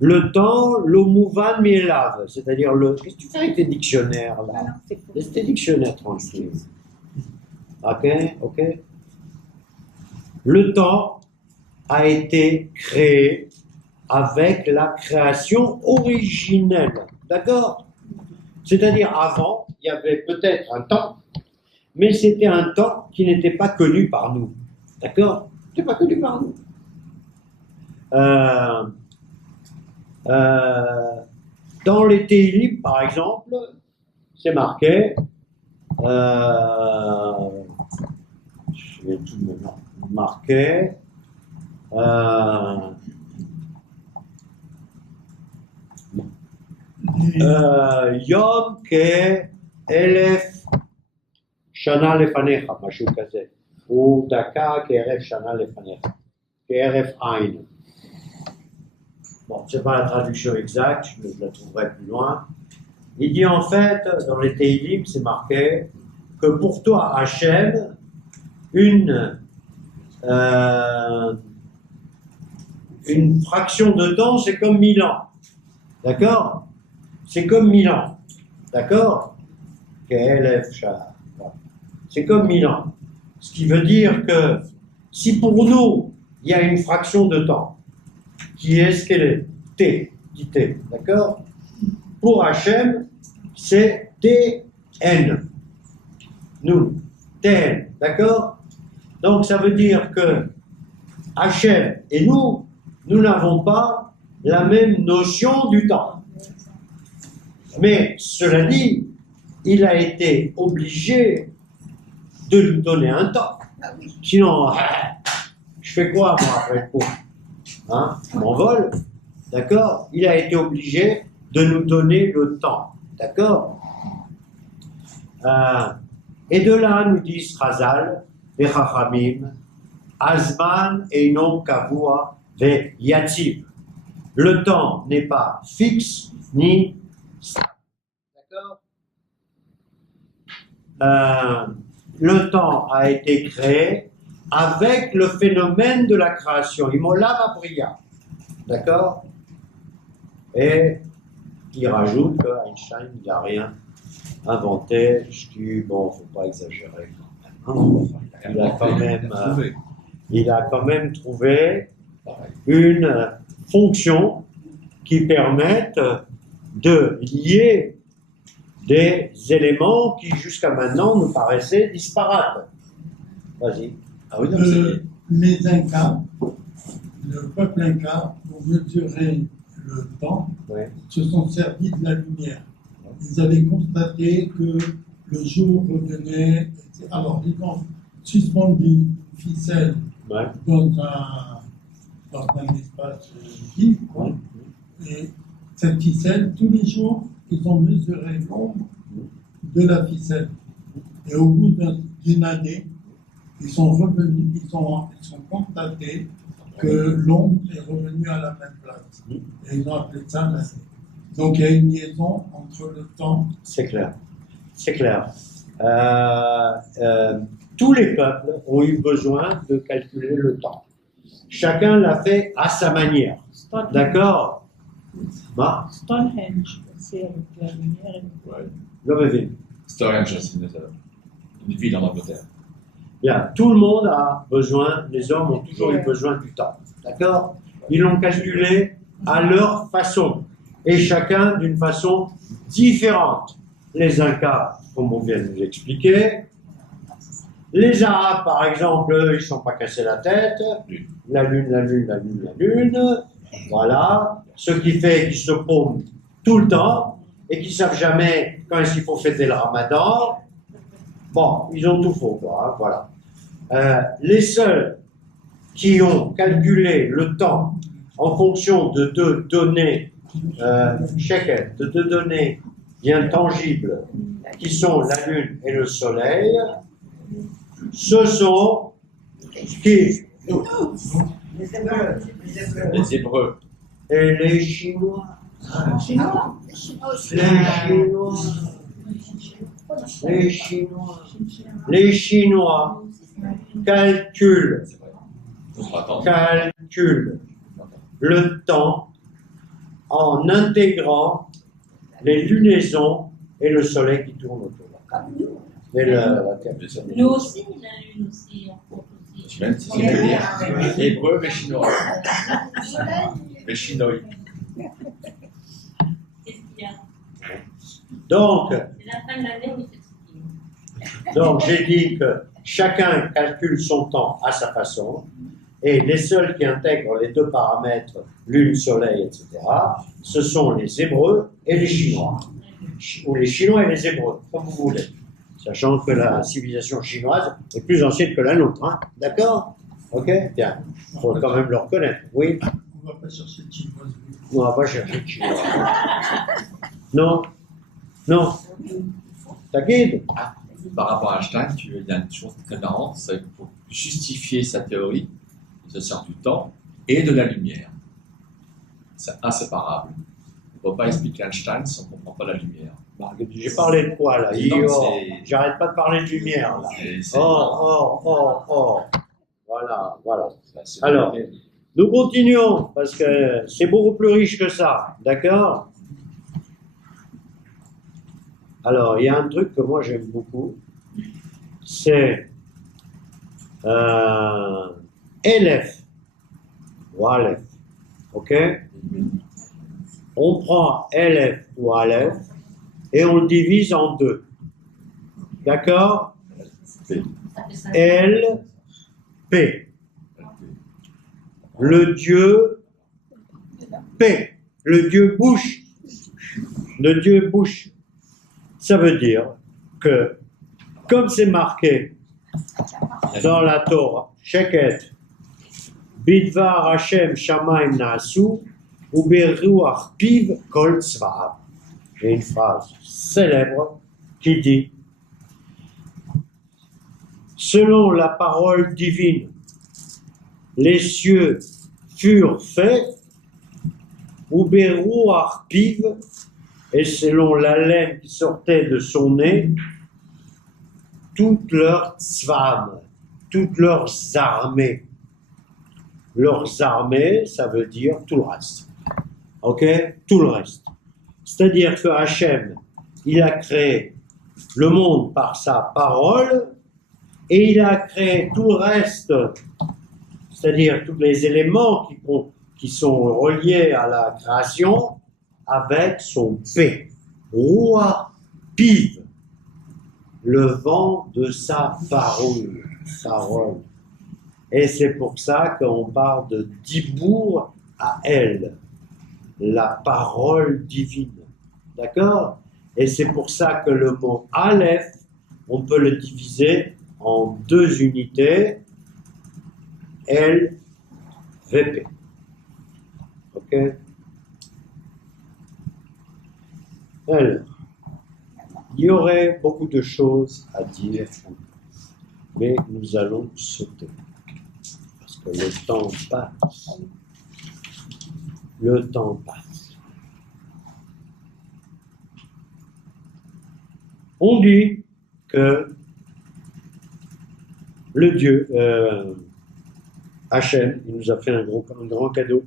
Le temps, le mouvan mielav, c'est-à-dire qu'est-ce que tu fais avec tes dictionnaires là? Laisse tes dictionnaires tranquilles. Ok. Le temps a été créé avec la création originelle. D'accord? C'est-à-dire avant, il y avait peut-être un temps, mais c'était un temps qui n'était pas connu par nous. D'accord? C'était pas connu par nous. Dans les Tehillim, par exemple, c'est marqué Je vais tout me marquer. יום כאלף שנה לפניך, משהו כזה. הוא דקה כערב שנה לפניך, כערב עין. Bon, c'est pas la traduction exacte, je la trouverai plus loin. Il dit en fait, dans les Teilim, c'est marqué que pour toi, Hachem, une fraction de temps, c'est comme 1000 ans. D'accord? C'est comme 1000 ans. D'accord? C'est comme 1000 ans. Ce qui veut dire que si pour nous, il y a une fraction de temps, qui est ce qu'elle est, T, dit T, d'accord? Pour Hachem, c'est TN. Nous, TN, d'accord? Donc ça veut dire que Hachem et nous n'avons pas la même notion du temps. Mais cela dit, il a été obligé de nous donner un temps. Sinon, je fais quoi moi après le coup? Hein, je m'envole, d'accord? Il a été obligé de nous donner le temps, d'accord? Et de là, nous disent Chazal, les Chachamim, Azman eino kavua ve yatzib. Le temps n'est pas fixe ni stable, d'accord? Le temps a été créé avec le phénomène de la création. Imola Bria. D'accord? Et il rajoute qu'Einstein n'a rien inventé. Je dis, bon, il ne faut pas exagérer quand même. Il a quand même trouvé une fonction qui permette de lier des éléments qui jusqu'à maintenant nous paraissaient disparates. Vas-y. Ah oui, non, les Incas, le peuple Inca, pour mesurer le temps, se sont servis de la lumière. Ils avaient constaté que le jour revenait. Alors, ils ont suspendu une ficelle dans un espace vide, quoi. Et cette ficelle, tous les jours, ils ont mesuré l'ombre de la ficelle. Et au bout d'une année, ils sont revenus, ils ont constaté que l'ombre est revenue à la même place. Et ils ont appelé ça l'année. Donc il y a une liaison entre le temps. C'est clair. C'est clair. Tous les peuples ont eu besoin de calculer le temps. Chacun l'a fait à sa manière. D'accord? Stonehenge, c'est avec la lumière. Ouais. Stonehenge, c'est une ville en Angleterre. Bien, tout le monde a besoin, les hommes ont toujours eu besoin du temps. D'accord? Ils l'ont calculé à leur façon. Et chacun d'une façon différente. Les Incas, comme on vient de nous expliquer. Les Arabes, par exemple, eux, ils ne sont pas cassés la tête. La lune, la lune, la lune, la lune. Voilà. Ce qui fait qu'ils se paument tout le temps et qu'ils ne savent jamais quand est-ce qu'il faut fêter le Ramadan. Bon, ils ont tout faux, quoi. Hein, voilà. Les seuls qui ont calculé le temps en fonction de deux données, de deux données bien tangibles, qui sont la Lune et le Soleil, ce sont qui? Les Hébreux. Et les Chinois. Les Chinois calculent le temps en intégrant les lunaisons et le soleil qui tourne autour. Et nous aussi, la lune aussi, on compte aussi. C'est ce qu'il veut dire. Les Hébreux, les Chinois. Les Chinois. Qu'est-ce qu'il y a? Donc, c'est la fin de l'année, oui, c'est donc j'ai dit que chacun calcule son temps à sa façon, et les seuls qui intègrent les deux paramètres, lune, soleil, etc., ce sont les Hébreux et les Chinois. Ou les Chinois et les Hébreux, comme vous voulez. Sachant que la civilisation chinoise est plus ancienne que la nôtre, hein. D'accord? Ok? Bien. Il faut quand même le reconnaître. Oui? On va pas chercher le chinois. On va pas chercher le chinois. Non? Non? T'inquiète? Par rapport à Einstein, il y a une chose très marrante, c'est que pour justifier sa théorie, il se sert du temps et de la lumière. C'est inséparable. On ne peut pas expliquer Einstein si on ne comprend pas la lumière. J'ai parlé de quoi là? Non, Oh, c'est- j'arrête pas de parler de lumière là. C'est- Oh. Voilà. c'est- Alors, nous continuons parce que c'est beaucoup plus riche que ça. D'accord? Alors, il y a un truc que moi j'aime beaucoup. C'est Elef ou Aleph. Ok? On prend Elef ou Aleph et on le divise en deux. D'accord? L, P. Le Dieu P. Le Dieu bouche. Le Dieu bouche. Ça veut dire que, comme c'est marqué dans la Torah, Sheket, Bidvar Hashem Shamaim Naasu, Uberuach Piv Kol Tzva'av. Il y a une phrase célèbre qui dit: selon la parole divine, les cieux furent faits, Uberuach Piv, et selon l'haleine qui sortait de son nez, toutes leurs tzvam, toutes leurs armées. Leurs armées, ça veut dire tout le reste. Ok? Tout le reste. C'est-à-dire que Hachem, il a créé le monde par sa parole et il a créé tout le reste, c'est-à-dire tous les éléments qui sont reliés à la création avec son P. Roi Piv, le vent de sa parole. Et c'est pour ça qu'on parle de Dibour à elle, la parole divine. D'accord? Et c'est pour ça que le mot Aleph, on peut le diviser en deux unités, L, VP. Ok? Alors, il y aurait beaucoup de choses à dire, mais nous allons sauter. Parce que le temps passe. Le temps passe. On dit que le Dieu, Hachem, il nous a fait un grand cadeau.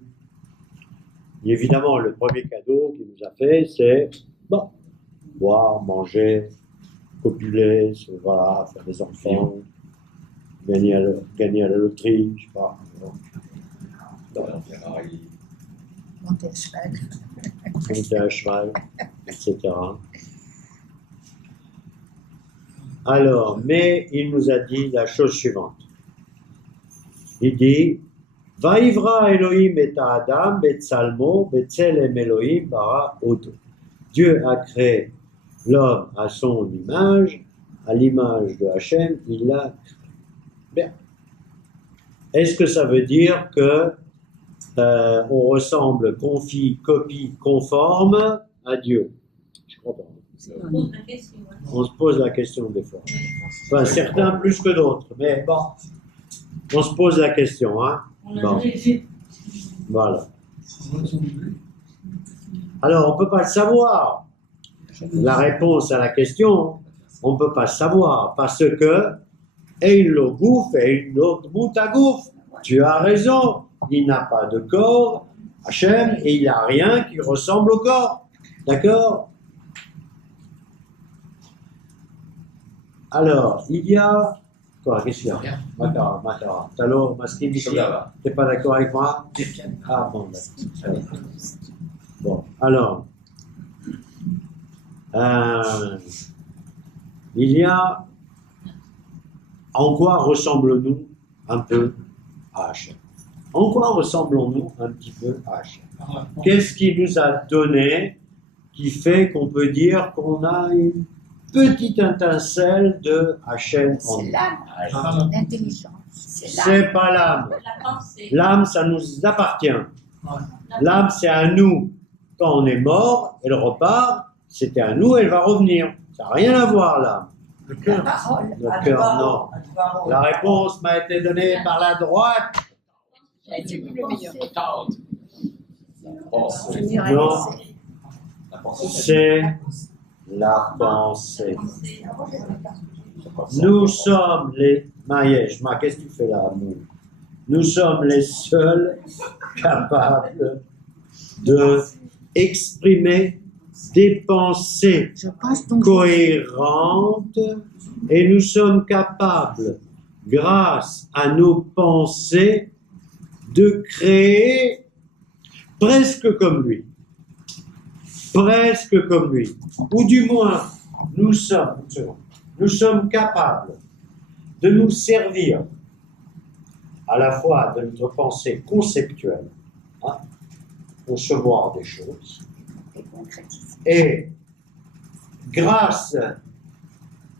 Et évidemment, le premier cadeau qu'il nous a fait, c'est boire, manger, copuler, voilà, faire des enfants, gagner à la loterie, je sais pas. Monter à cheval. Monter à cheval, etc. Alors, mais il nous a dit la chose suivante. Il dit: Vaivra Elohim et Adam betzalmo betzelem Elohim bara odo. Dieu a créé l'homme à son image, à l'image de Hachem, il l'a créé. Bien. Est-ce que ça veut dire que on ressemble, confie, copie, conforme à Dieu? Je crois pas. On se pose la question des fois. Enfin, certains plus que d'autres, mais bon, on se pose la question, hein. Bon. Voilà. Alors, on ne peut pas le savoir. La réponse à la question, on ne peut pas le savoir, parce que Eilo Gouf, Eilo Boutagouf. Tu as raison, il n'a pas de corps, Hachem, et il n'a rien qui ressemble au corps. D'accord? Alors, il y a... Quoi, qu'est-ce qu'il y a? Rien. Matara. T'as masqué ici? T'es pas d'accord avec moi? Ah bon, d'accord. Bon, alors... il y a... En quoi ressemblons-nous un peu à Hachem? En quoi ressemblons-nous un petit peu à Hachem? Qu'est-ce qui nous a donné qui fait qu'on peut dire qu'on a petite étincelle de Hachem en C'est nous. l'âme, l'intelligence. C'est l'âme. C'est pas l'âme. La pensée. L'âme, ça nous appartient. L'âme, c'est à nous. Quand on est mort, elle repart, c'était à nous, elle va revenir. Ça n'a rien à voir, l'âme. Le La cœur. parole. Le cœur, non. La réponse m'a été donnée par la droite. C'est le meilleur. Pensée. Non, La pensée. c'est la pensée. Nous sommes les... Maïesh, qu'est-ce que tu fais là, nous? Nous sommes les seuls capables de exprimer des pensées Je pense donc. cohérentes et nous sommes capables, grâce à nos pensées, de créer presque comme lui. Presque comme lui. Ou du moins, nous sommes capables de nous servir à la fois de notre pensée conceptuelle, concevoir des choses, et grâce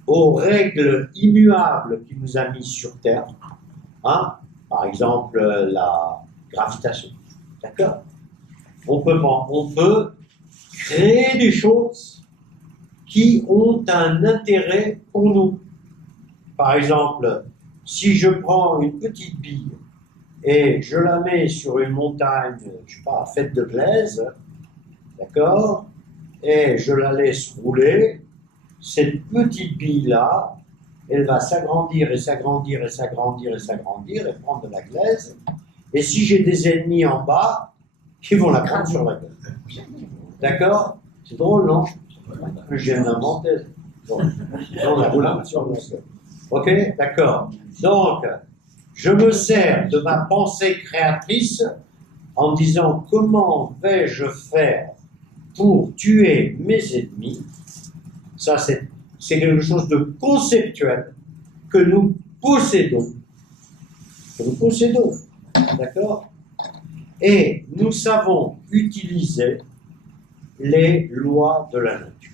aux règles immuables qu'il nous a mises sur Terre, par exemple la gravitation, d'accord? On peut créer des choses qui ont un intérêt pour nous. Par exemple, si je prends une petite bille et je la mets sur une montagne, je sais pas, faite de glaise, d'accord, et je la laisse rouler, cette petite bille-là, elle va s'agrandir et s'agrandir et s'agrandir et s'agrandir et prendre de la glaise. Et si j'ai des ennemis en bas, ils vont la prendre sur la gueule. D'accord? C'est drôle, non? Je viens d'inventer. Bon. On la roule sur la gueule. Ok? D'accord. Donc, je me sers de ma pensée créatrice en disant comment vais-je faire pour tuer mes ennemis. Ça, c'est quelque chose de conceptuel que nous possédons. Que nous possédons. D'accord? Et nous savons utiliser les lois de la nature.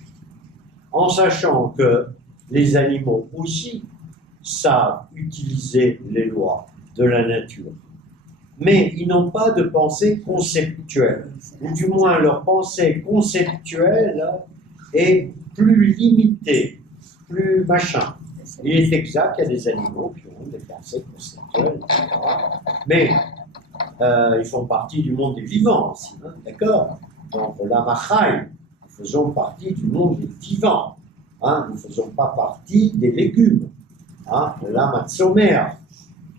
En sachant que les animaux aussi savent utiliser les lois de la nature. Mais ils n'ont pas de pensée conceptuelle. Ou du moins, leur pensée conceptuelle est plus limitée, plus machin. Il est exact qu'il y a des animaux qui ont des pensées conceptuelles, etc. Mais ils font partie du monde des vivants aussi, hein, d'accord? Donc, l'amachai, nous faisons partie du monde des vivants. Hein, nous ne faisons pas partie des légumes. Hein, le olam hatzomer.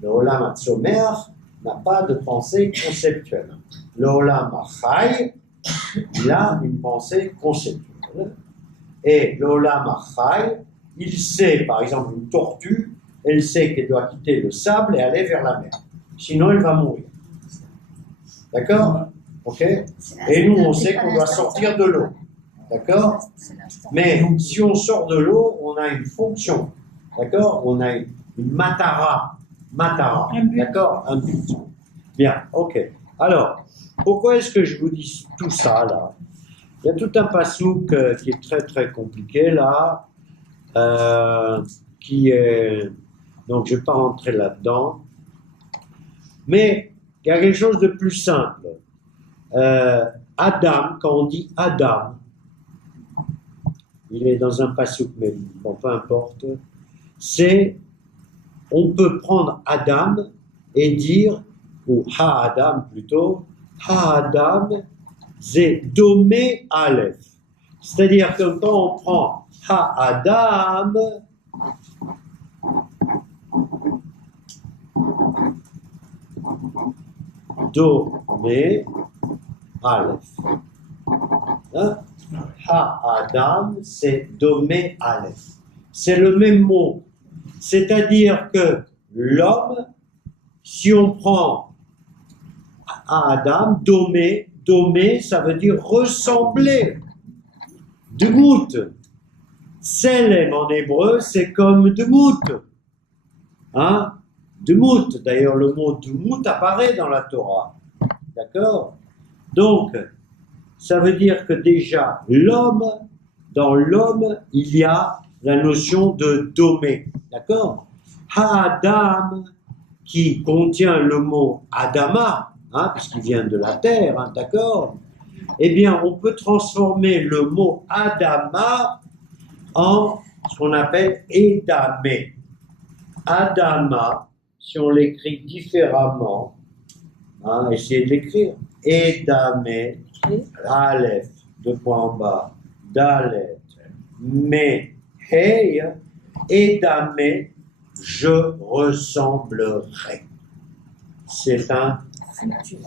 Le olam hatzomer n'a pas de pensée conceptuelle. Le olam hachai, il a une pensée conceptuelle. Et le olam hachai, il sait, par exemple, une tortue, elle sait qu'elle doit quitter le sable et aller vers la mer. Sinon, elle va mourir. D'accord? Ok? Et nous, on sait qu'on doit sortir de l'eau. D'accord? Mais si on sort de l'eau, on a une fonction. D'accord? On a une matara. Matara. D'accord? Un but. Bien, ok. Alors, pourquoi est-ce que je vous dis tout ça, là? Il y a tout un passouk qui est très, très compliqué, là, qui est... Donc, je ne vais pas rentrer là-dedans. Mais il y a quelque chose de plus simple. Adam, quand on dit Adam, il est dans un passouk, mais bon, peu importe, c'est, on peut prendre Adam et dire, ou Ha-Adam plutôt, Ha-Adam, c'est Domé Aleph. C'est-à-dire que quand on prend Ha-Adam, Domé Aleph. Hein? Ha-Adam, c'est Domé Aleph. C'est le même mot. C'est-à-dire que l'homme, si on prend Adam, Domé, Domé, ça veut dire ressembler. Dmout. Selem en hébreu, c'est comme Dmout. Hein? Dmout. D'ailleurs, le mot Dmout apparaît dans la Torah. D'accord? Donc, ça veut dire que déjà, l'homme, dans l'homme, il y a la notion de domé, d'accord? Ha-Adam, qui contient le mot Adama, hein, puisqu'il vient de la terre, hein, d'accord? Eh bien, on peut transformer le mot Adama en ce qu'on appelle Edamé. Adama, si on l'écrit différemment, hein, essayez de l'écrire. Edamé, Aleph, deux points en bas, Dalet, Me, Hey, Edamé, je ressemblerai. C'est un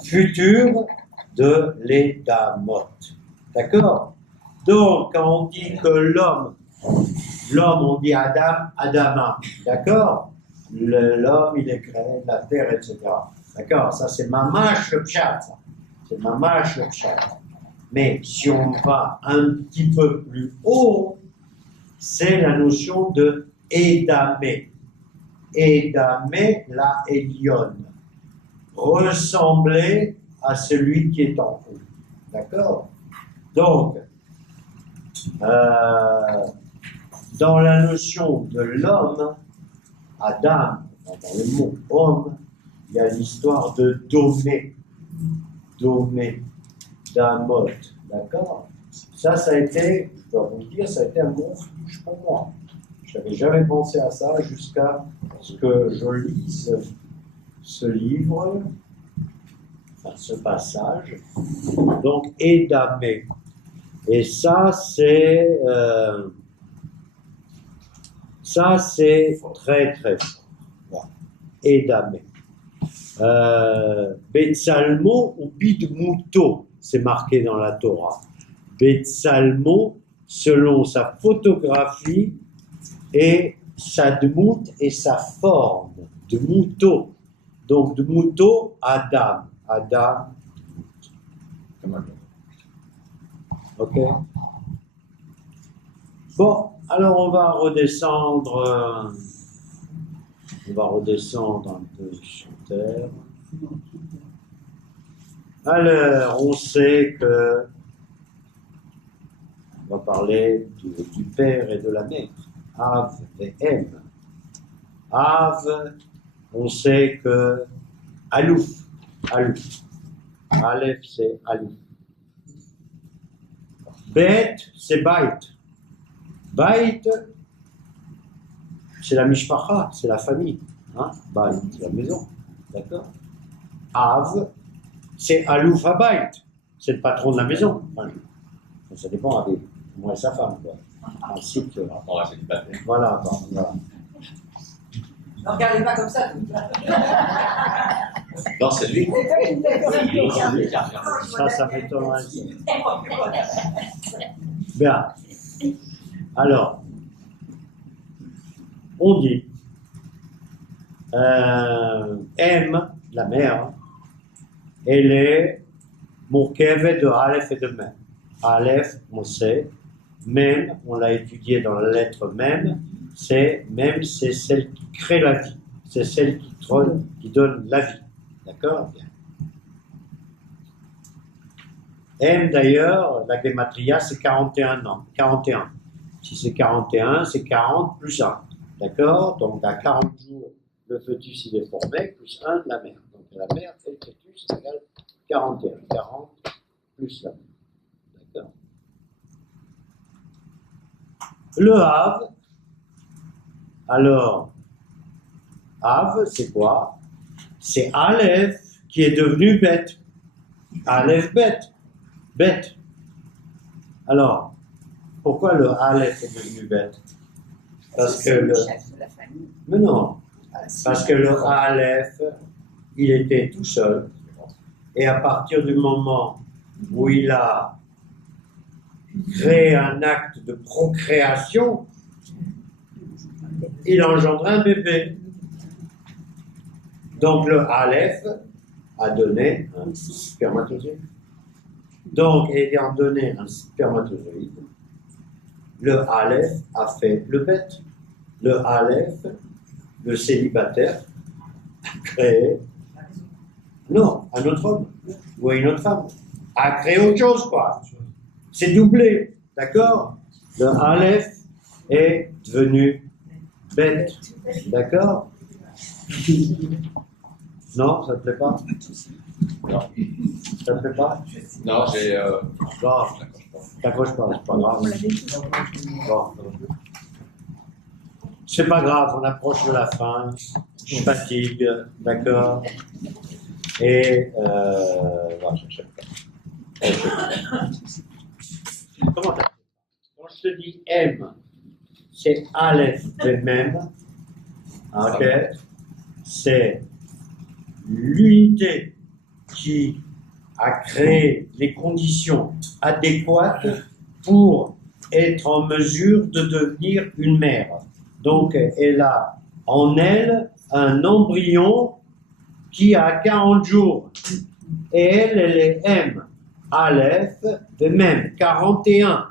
futur de l'Edamot. D'accord? Donc, quand on dit que l'homme, on dit Adam, Adama. D'accord? L'homme, il est créé de la terre, etc. D'accord? Ça, c'est mamash le pshat. C'est mamash le pshat. Mais si on va un petit peu plus haut, c'est la notion de Edamé. Edamé, la Elion. Ressembler à celui qui est en haut. D'accord? Donc, dans la notion de l'homme, Adam, dans le mot homme, il y a l'histoire de Domé, Damot, d'accord? Ça a été, je dois vous le dire, ça a été un gros fluche pour moi. Je n'avais jamais pensé à ça jusqu'à ce que je lise ce livre, enfin ce passage, donc Edamé. Et ça, c'est très très fort. Voilà. Edamé. Betsalmo ou Bidmuto, c'est marqué dans la Torah. Betsalmo, selon sa photographie et sa dmout et sa forme. Dmuto. Donc Dmuto, Adam. Adam. Ok. Bon, alors on va redescendre un peu sur terre. Alors, on sait que on va parler du père et de la mère. Av et M. Av, on sait que Alouf. Aleph, c'est Alouf. Bet, c'est Bait. Bait, c'est la mishpacha, c'est la famille. Hein? Bait, c'est la maison. D'accord? Av, c'est Alouf Habayt. C'est le patron de la maison. Enfin, ça dépend avec moi et sa femme. Quoi. Ensuite, voilà. Ne regardez pas comme ça. Non, c'est lui. Ça m'étonnerait. Bien. Alors, on dit M, la mère, elle est Mourkevet de Aleph et de Mem. Aleph, on sait. Mem, on l'a étudié dans la lettre Mem. Mem, c'est celle qui crée la vie. C'est celle qui donne la vie. D'accord? Bien. M, d'ailleurs, la gematria, c'est 41 ans. 41. Si c'est 41, c'est 40 plus 1. D'accord? Donc, à 40 jours, le fœtus, il est formé, plus 1 de la mère. Donc, la mère et le fœtus, c'est égal 41. 40 plus la mère. D'accord? Le Hav, alors, Hav, c'est quoi? C'est Aleph qui est devenu bête. Aleph bête. Bête. Alors, pourquoi le Aleph est devenu bête? Parce que le chef de la famille. Mais non. Parce que le Aleph, il était tout seul. Et à partir du moment où il a créé un acte de procréation, il engendrait un bébé. Donc le Aleph a donné un spermatozoïde. Donc, ayant donné un spermatozoïde, le Aleph a fait le bête. Le Aleph, le célibataire, a créé, non, un autre homme ou une autre femme, a créé autre chose, quoi. C'est doublé, d'accord? Le Aleph est devenu bête. D'accord? Non, ça ne te plaît pas? Non. Ça ne te plaît pas? Non, j'ai. Bon, t'accroches pas, c'est pas grave. Bon. C'est pas grave, on approche de la fin. Je fatigue, d'accord? Et voilà, comment t'as fait? Quand je te dis M, c'est Aleph de même. Ok? C'est l'unité qui a créé les conditions adéquates pour être en mesure de devenir une mère. Donc, elle a en elle un embryon qui a 40 jours. Et elle est M, Aleph, de même, 41.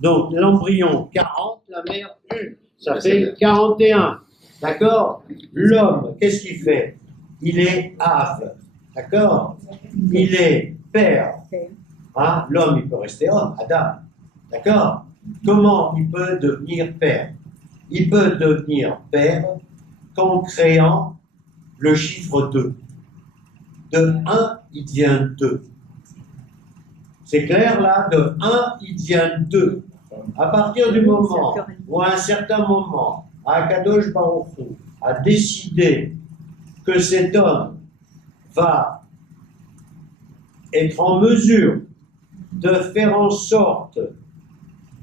Donc, l'embryon 40, la mère 1. Ça fait 41. D'accord? L'homme, qu'est-ce qu'il fait? Il est Av. D'accord? Il est père. Hein? L'homme, il peut rester homme, Adam. D'accord? Comment il peut devenir père? Il peut devenir père qu'en créant le chiffre 2. De 1, il devient 2. C'est clair là? De 1, il devient 2. À partir du moment où à un certain moment, Akadosh Baruch Hu a décidé que cet homme va être en mesure de faire en sorte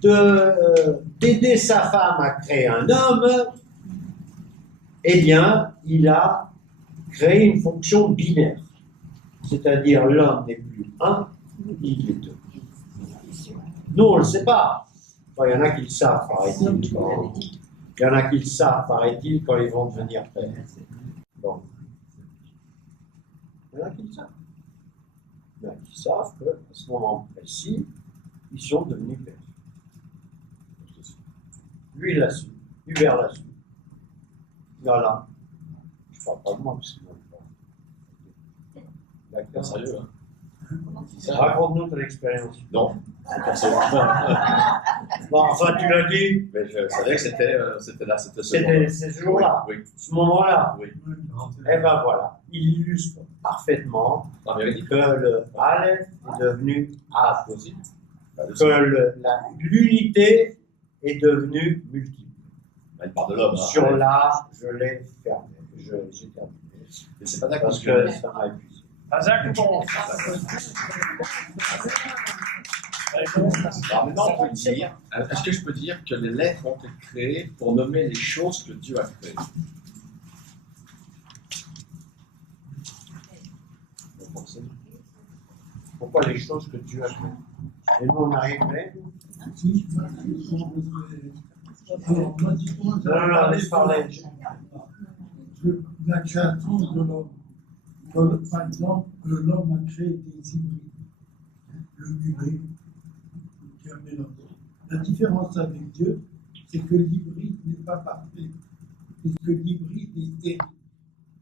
d'aider sa femme à créer un homme, eh bien, il a créé une fonction binaire. C'est-à-dire, l'homme n'est plus 1, il est 2. Nous, on ne le sait pas. Enfin, il y en a qui le savent, paraît-il. Il y en a qui le savent, paraît-il, quand ils vont devenir pères. Bon. Il y en a qui le savent. Il y en a qui savent qu'à ce moment précis, ils sont devenus pères. Lui, il l'a su. Hubert l'a su. Voilà. Je ne parle pas de moi, parce que moi, je parle. D'accord. Sérieux, hein? Raconte-nous ton expérience. Non, forcément. Bon, enfin, tu l'as dit. Mais je savais que c'était là, c'était ce C'était moment-là. ce jour-là, Oui, ce moment-là. oui. Eh ben voilà, il illustre parfaitement Non, mais il que le Aleph est devenu Av, aussi. que l'unité est devenue multiple. Il parle de l'homme. Hein. Sur là, je l'ai fermé. J'ai terminé. Mais c'est pas d'accord. Parce que ça m'a épuisé. Alors maintenant, on peut dire, est-ce que je peux dire que les lettres ont été créées pour nommer les choses que Dieu a créées? Pourquoi les choses que Dieu a créées? Et nous, on arriverait. Alors, moi, dis-moi, Non, laisse parler. La création de l'homme. Par exemple, l'homme a créé des hybrides. Le mulet, qui a mélangé. La différence avec Dieu, c'est que l'hybride n'est pas parfait. Puisque l'hybride est stérile.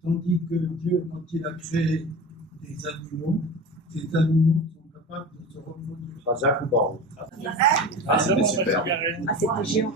Tandis que Dieu, quand il a créé des animaux, ces animaux sont capables de se reproduire. Razak ou Baruch. Ah, c'était super. Ah, c'était géant.